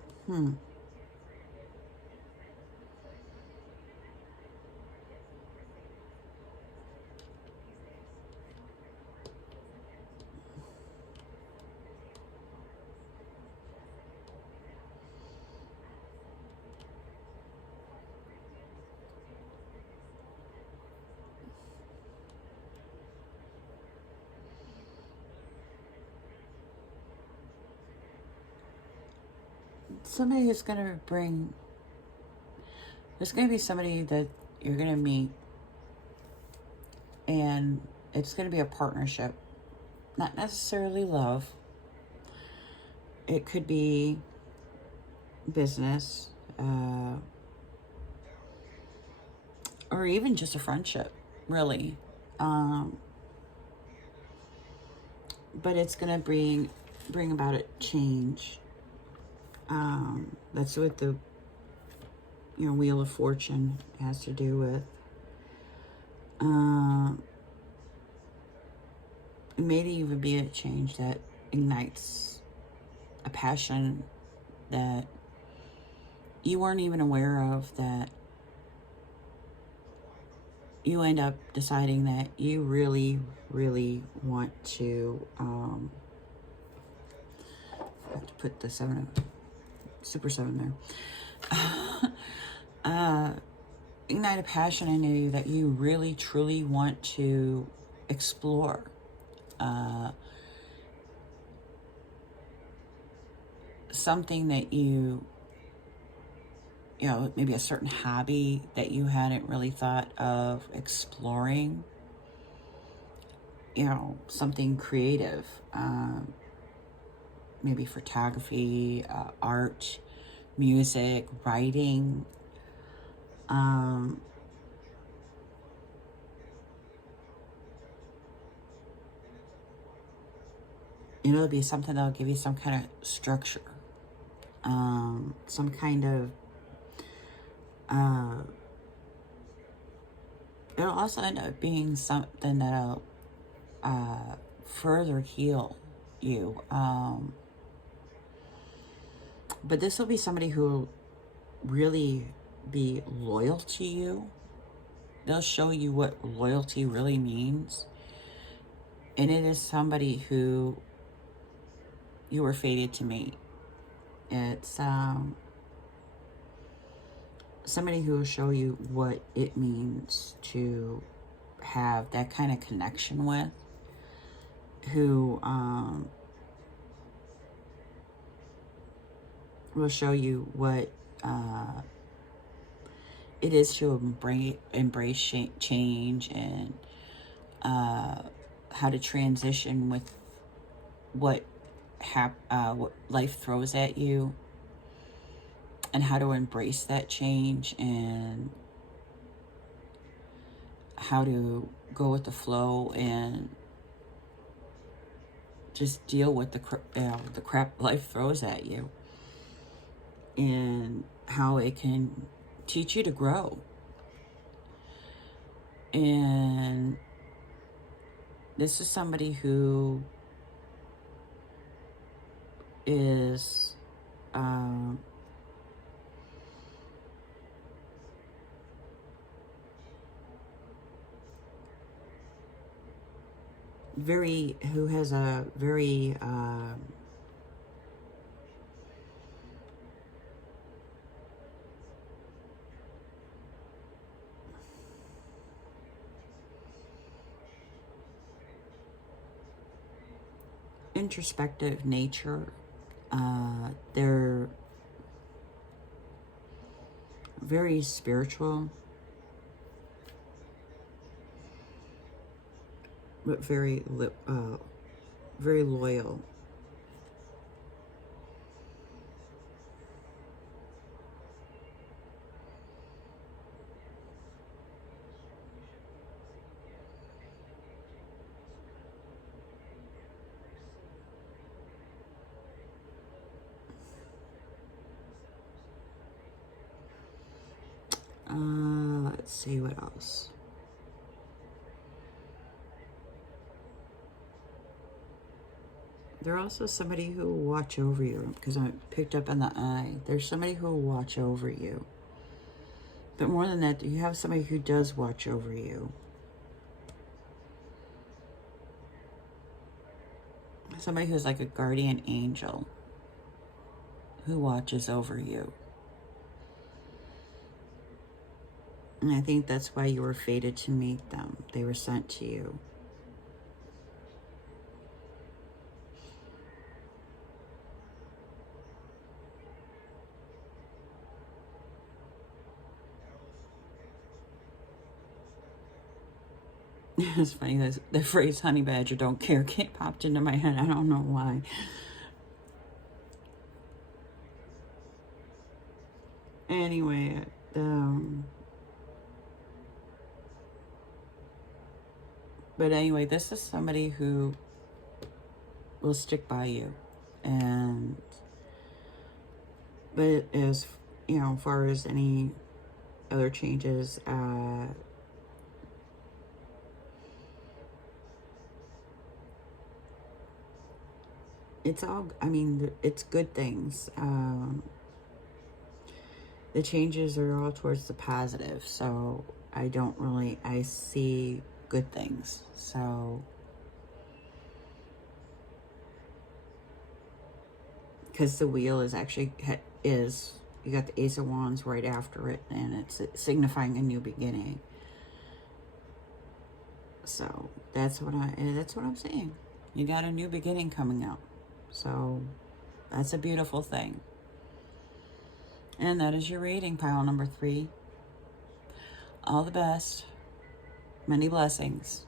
Somebody is going to bring, there's going to be somebody that you're going to meet, and it's going to be a partnership, not necessarily love. It could be business, or even just a friendship really. But it's going to bring about a change. That's what the Wheel of Fortune has to do with. It may even be a change that ignites a passion that you weren't even aware of, that you end up deciding that you really, really want to, I have to put the Super 7 there. Ignite a passion in you that you really, truly want to explore. Something that maybe a certain hobby that you hadn't really thought of exploring. Something creative. Maybe photography, art, music, writing. It'll be something that'll give you some kind of structure. Some kind of it'll also end up being something that'll further heal you. But this will be somebody who will really be loyal to you. They'll show you what loyalty really means. And it is somebody who you were fated to meet. It's somebody who will show you what it means to have that kind of connection with, who will show you what it is to embrace change, and how to transition with what life throws at you, and how to embrace that change, and how to go with the flow and just deal with the crap life throws at you, and how it can teach you to grow. And this is somebody who is who has a very introspective nature. They're very spiritual, but very loyal. Let's see what else. They're also somebody who will watch over you, because I picked up on the eye. There's somebody who will watch over you. But more than that, you have somebody who does watch over you. Somebody who's like a guardian angel who watches over you. And I think that's why you were fated to meet them. They were sent to you. It's funny, the phrase honey badger don't care popped into my head. I don't know why. Anyway, But anyway, this is somebody who will stick by you. And, but as, you know, as far as any other changes, it's all, I mean, it's good things. The changes are all towards the positive, so I don't really, I see good things. So, because the wheel is actually, you got the Ace of Wands right after it, and it's signifying a new beginning. So that's what I'm saying. You got a new beginning coming up. So that's a beautiful thing. And that is your reading, pile number 3. All the best. Many blessings.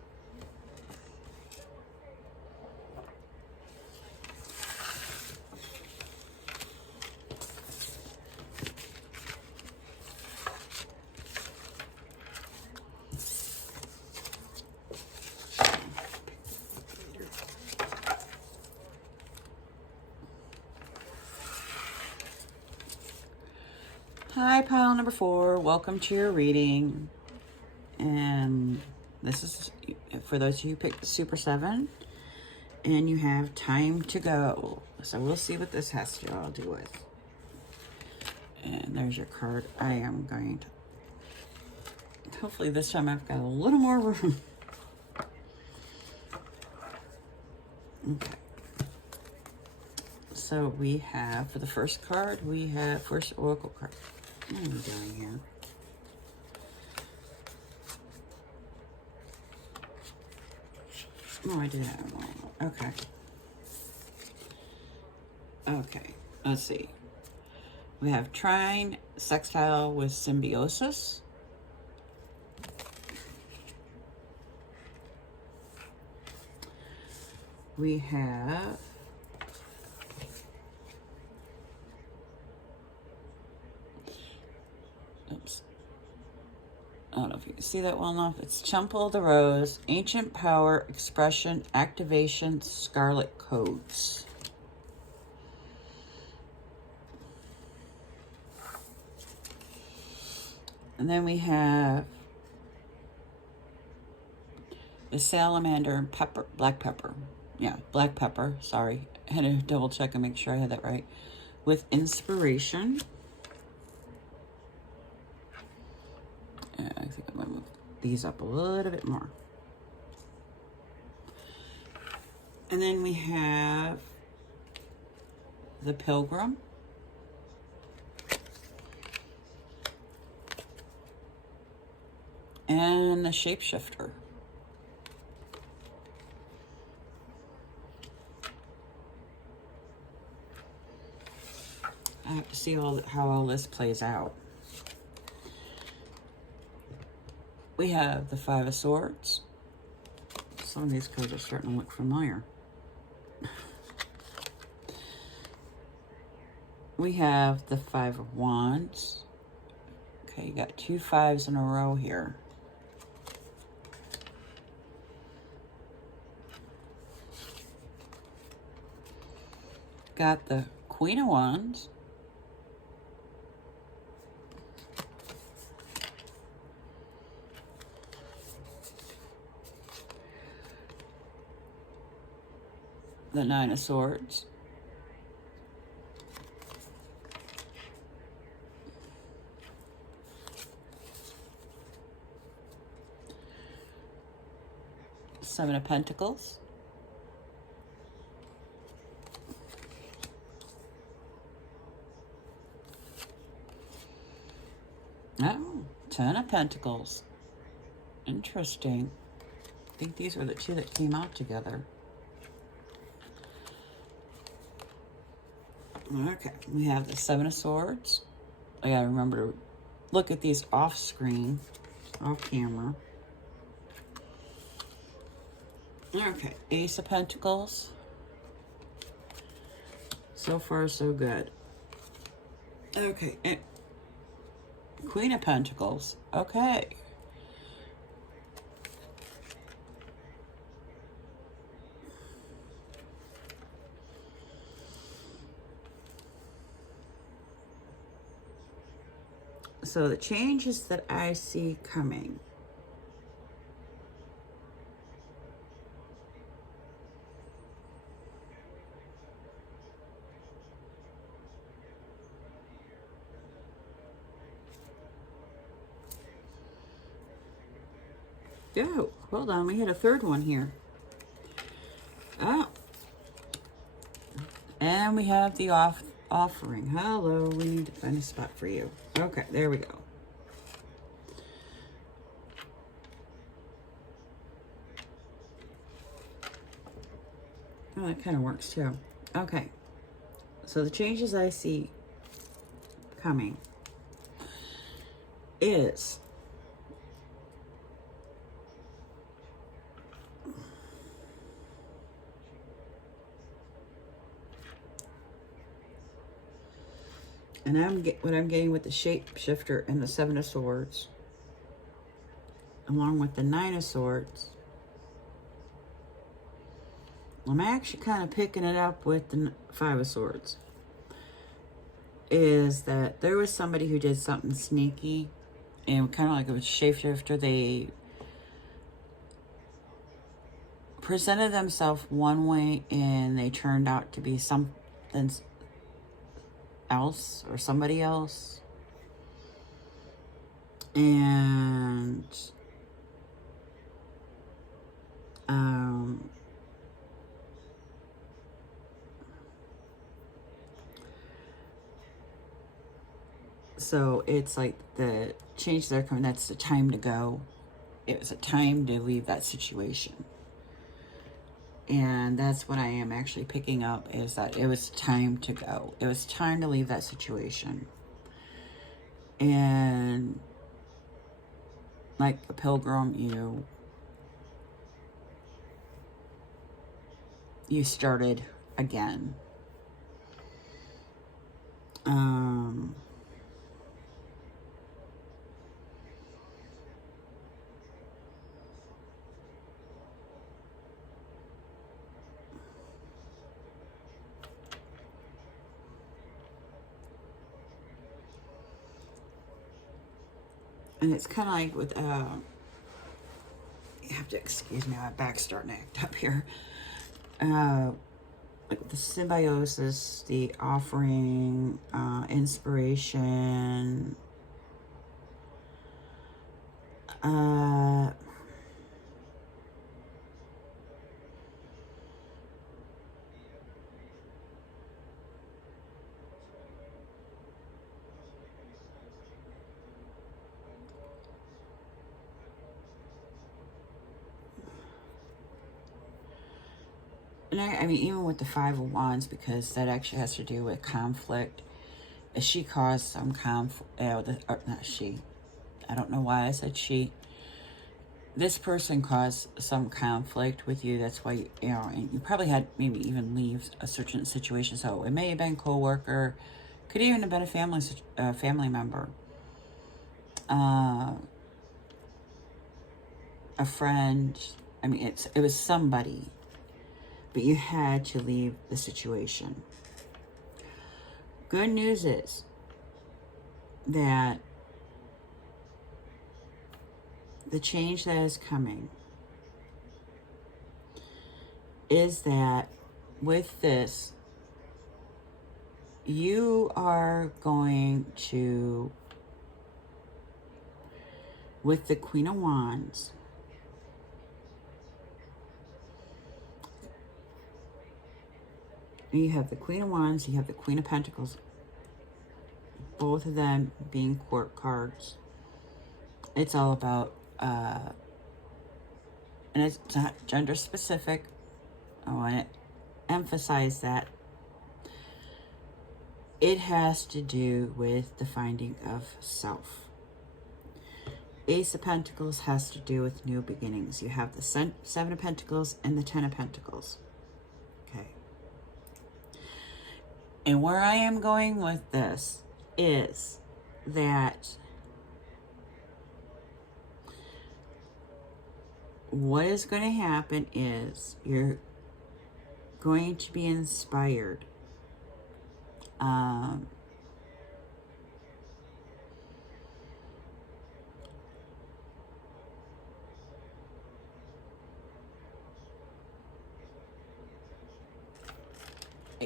Hi, pile number 4. Welcome to your reading. And this is for those of you who picked the Super 7. And you have time to go. So we'll see what this has to all do with. And there's your card. I am going to... Hopefully this time I've got a little more room. Okay. So we have, for the first card, we have first Oracle card. What am I doing here? Oh, I did have one. Okay. Okay, let's see. We have trine, sextile with symbiosis. We have oops. I don't know if you can see that well enough. It's Temple of the Rose, Ancient Power, Expression, Activation, Scarlet Codes. And then we have the salamander and pepper, black pepper. Yeah, black pepper, sorry. I had to double check and make sure I had that right. With inspiration. I think I'm going to move these up a little bit more. And then we have the Pilgrim. And the Shapeshifter. I have to see how all this plays out. We have the Five of Swords. Some of these cards are starting to look familiar. We have the Five of Wands. Okay, you got 2 5s in a row here. Got the Queen of Wands. The Nine of Swords. Seven of Pentacles. Oh, 10 of Pentacles. Interesting. I think these were the 2 that came out together. Okay, we have the Seven of Swords. I gotta remember to look at these off screen, off camera. Okay, Ace of Pentacles. So far, so good. Okay, and Queen of Pentacles. Okay. So the changes that I see coming. Oh, hold on. We had a third one here. Oh. And we have the offering. Hello. We need to find a spot for you. Okay, there we go. Oh, that kind of works too. Okay. So the changes I see coming is and what I'm getting with the shapeshifter and the Seven of Swords, along with the Nine of Swords. I'm actually kind of picking it up with the Five of Swords. Is that there was somebody who did something sneaky, and kind of like it was shapeshifter. They presented themselves one way, and they turned out to be something else or somebody else. And so it's like the change that are coming, that's the time to go. It was a time to leave that situation. And that's what I am actually picking up, is that it was time to go. It was time to leave that situation. And like a pilgrim, you started again. And it's kind of like with, you have to excuse me, my back's starting to act up here. Like the symbiosis, the offering, inspiration, and I mean, even with the Five of Wands, because that actually has to do with conflict. She caused some conflict, not she. I don't know why I said she. This person caused some conflict with you. That's why, and you probably had maybe even leave a certain situation. So it may have been a co-worker. Could even have been a family member. A friend. I mean, it was somebody. But you had to leave the situation. Good news is that the change that is coming is that with this, you are going to, with the Queen of Wands, you have the Queen of Wands, you have the Queen of Pentacles, both of them being court cards. It's all about, and it's not gender specific. I want to emphasize that. It has to do with the finding of self. Ace of Pentacles has to do with new beginnings. You have the Seven of Pentacles and the Ten of Pentacles. Okay. And where I am going with this is that what is going to happen is you're going to be inspired.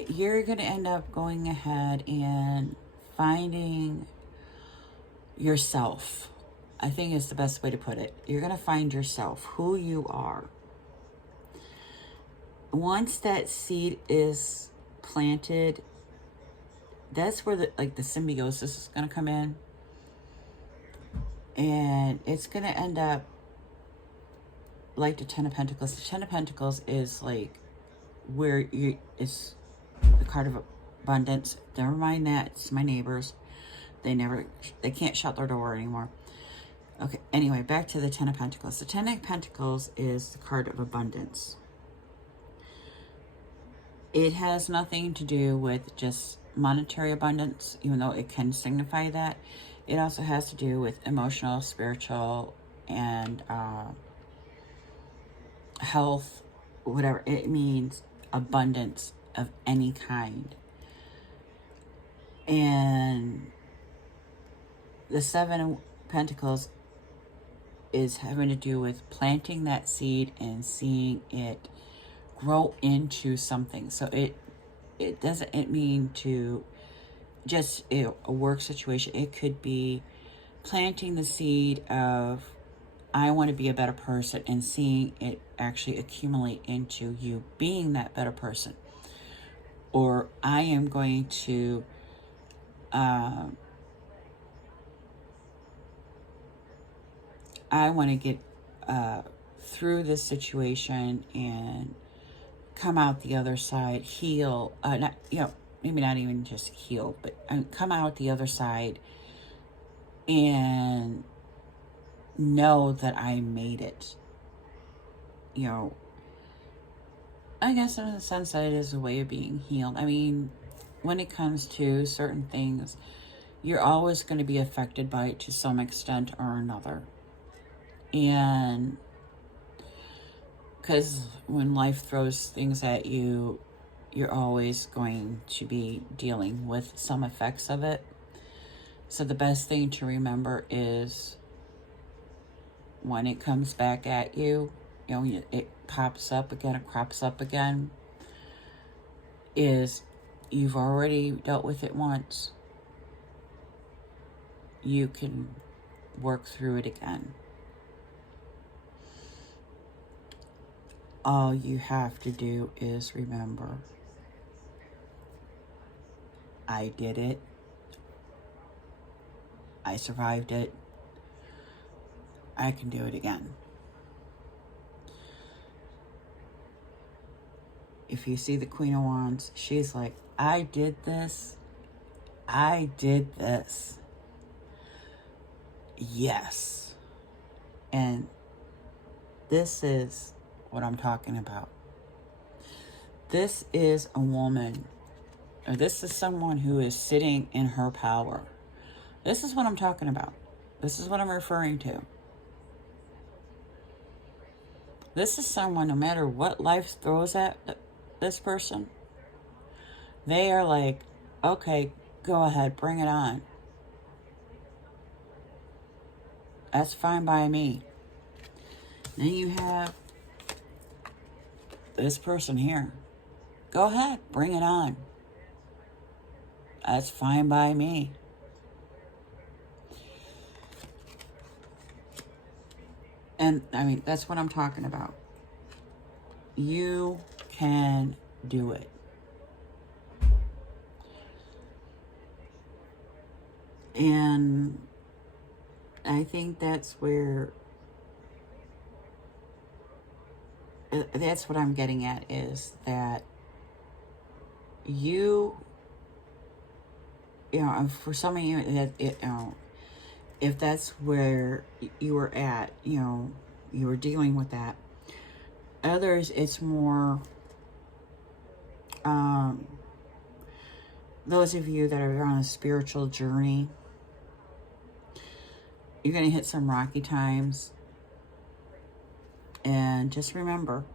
you're going to end up going ahead and finding yourself. I think is the best way to put it. You're going to find yourself, who you are. Once that seed is planted, that's where the symbiosis is going to come in. And it's going to end up like the Ten of Pentacles. The Ten of Pentacles is like where it's the card of abundance. Never mind that. It's my neighbors. They can't shut their door anymore. Okay, anyway, back to the Ten of Pentacles. The Ten of Pentacles is the card of abundance. It has nothing to do with just monetary abundance, even though it can signify that. It also has to do with emotional, spiritual, and health, whatever. It means abundance of any kind. And the Seven of Pentacles is having to do with planting that seed and seeing it grow into something. So it doesn't mean to just a work situation. It could be planting the seed of, I want to be a better person, and seeing it actually accumulate into you being that better person. Or I am going to I want to get through this situation and come out the other side, heal, not, maybe not even just heal, but come out the other side and know that I made it. I guess in the sense that it is a way of being healed. I mean, when it comes to certain things, you're always going to be affected by it to some extent or another. And because when life throws things at you, you're always going to be dealing with some effects of it. So the best thing to remember is when it comes back at you, it pops up again, it crops up again, is you've already dealt with it once. You can work through it again. All you have to do is remember, I did it. I survived it. I can do it again. If you see the Queen of Wands, she's like, I did this. I did this. Yes. And this is what I'm talking about. This is a woman, or this is someone who is sitting in her power. This is what I'm talking about. This is what I'm referring to. This is someone, no matter what life throws at this person, they are like, okay, go ahead, bring it on. That's fine by me. Then you have this person here. Go ahead, bring it on. That's fine by me. And I mean, that's what I'm talking about. You can do it. And I think that's where, that's what I'm getting at, is that you know, for some of you, if that's where you were at, you were dealing with that. Others, it's more, those of you that are on a spiritual journey, you're going to hit some rocky times. And just remember,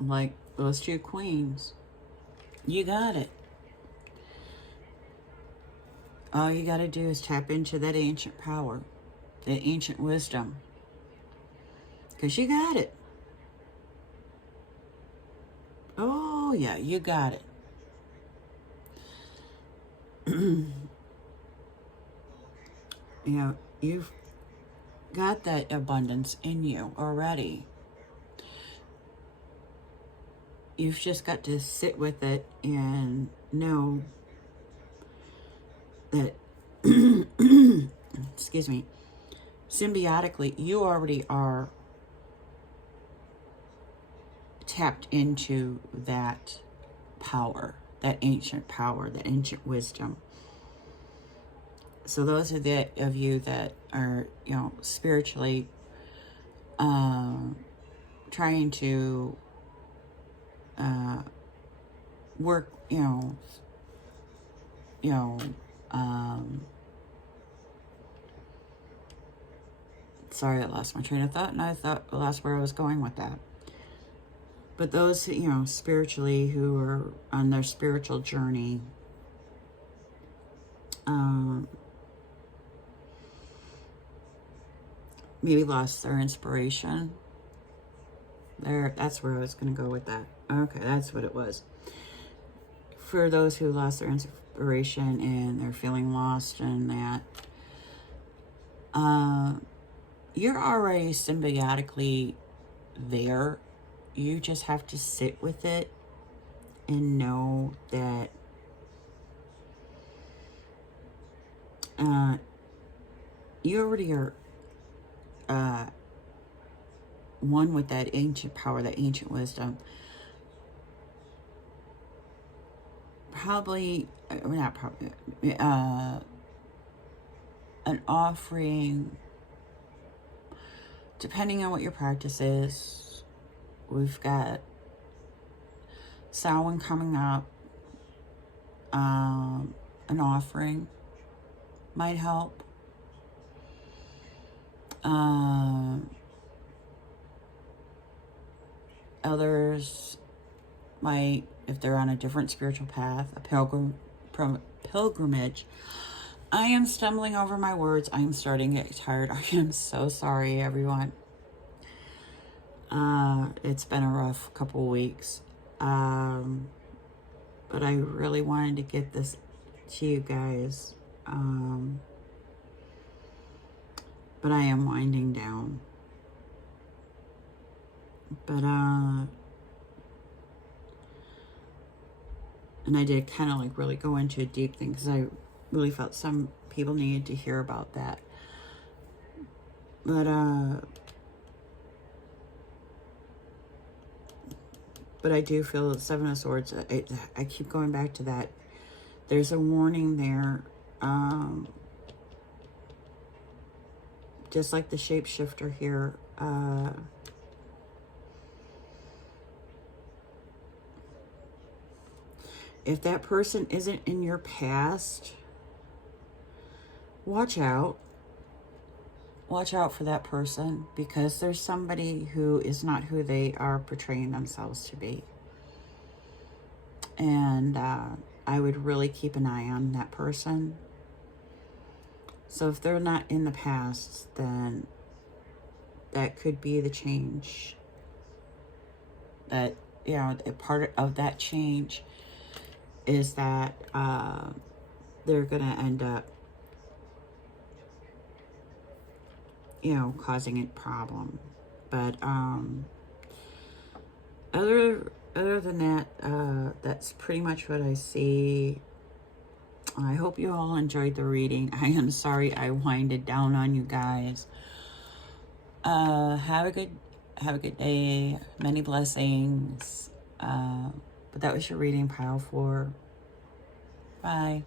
like those two queens, you got it. All you got to do is tap into that ancient power, that ancient wisdom. Because you got it. Oh, yeah, you got it. You know, you've got that abundance in you already. You've just got to sit with it and know that, excuse me, symbiotically, you already are tapped into that power, that ancient power, that ancient wisdom. So those of you that are, you know, spiritually trying to work, sorry, I lost my train of thought, and I lost where I was going with that. But those, you know, spiritually who are on their spiritual journey, maybe lost their inspiration. That's where I was going to go with that. Okay, that's what it was. For those who lost their inspiration and they're feeling lost and that, you're already symbiotically there. You just have to sit with it and know that you already are one with that ancient power, that ancient wisdom. An offering, depending on what your practice is. We've got Samhain coming up. An offering might help. Others might, if they're on a different spiritual path, a pilgrimage. I am stumbling over my words. I am starting to get tired. I am so sorry, everyone. It's been a rough couple weeks. But I really wanted to get this to you guys. But I am winding down. But, and I did kind of like really go into a deep thing because I really felt some people needed to hear about that. But I do feel the Seven of Swords, I keep going back to that. There's a warning there. Just like the shapeshifter here. If that person isn't in your past, watch out. Watch out for that person, because there's somebody who is not who they are portraying themselves to be. And I would really keep an eye on that person. So if they're not in the past, then that could be the change. That, you know, a part of that change is that they're going to end up, you know, causing a problem. But other than that, that's pretty much what I see. I hope you all enjoyed the reading. I am sorry I winded down on you guys. Have a good day. Many blessings. But that was your reading, pile 4. Bye.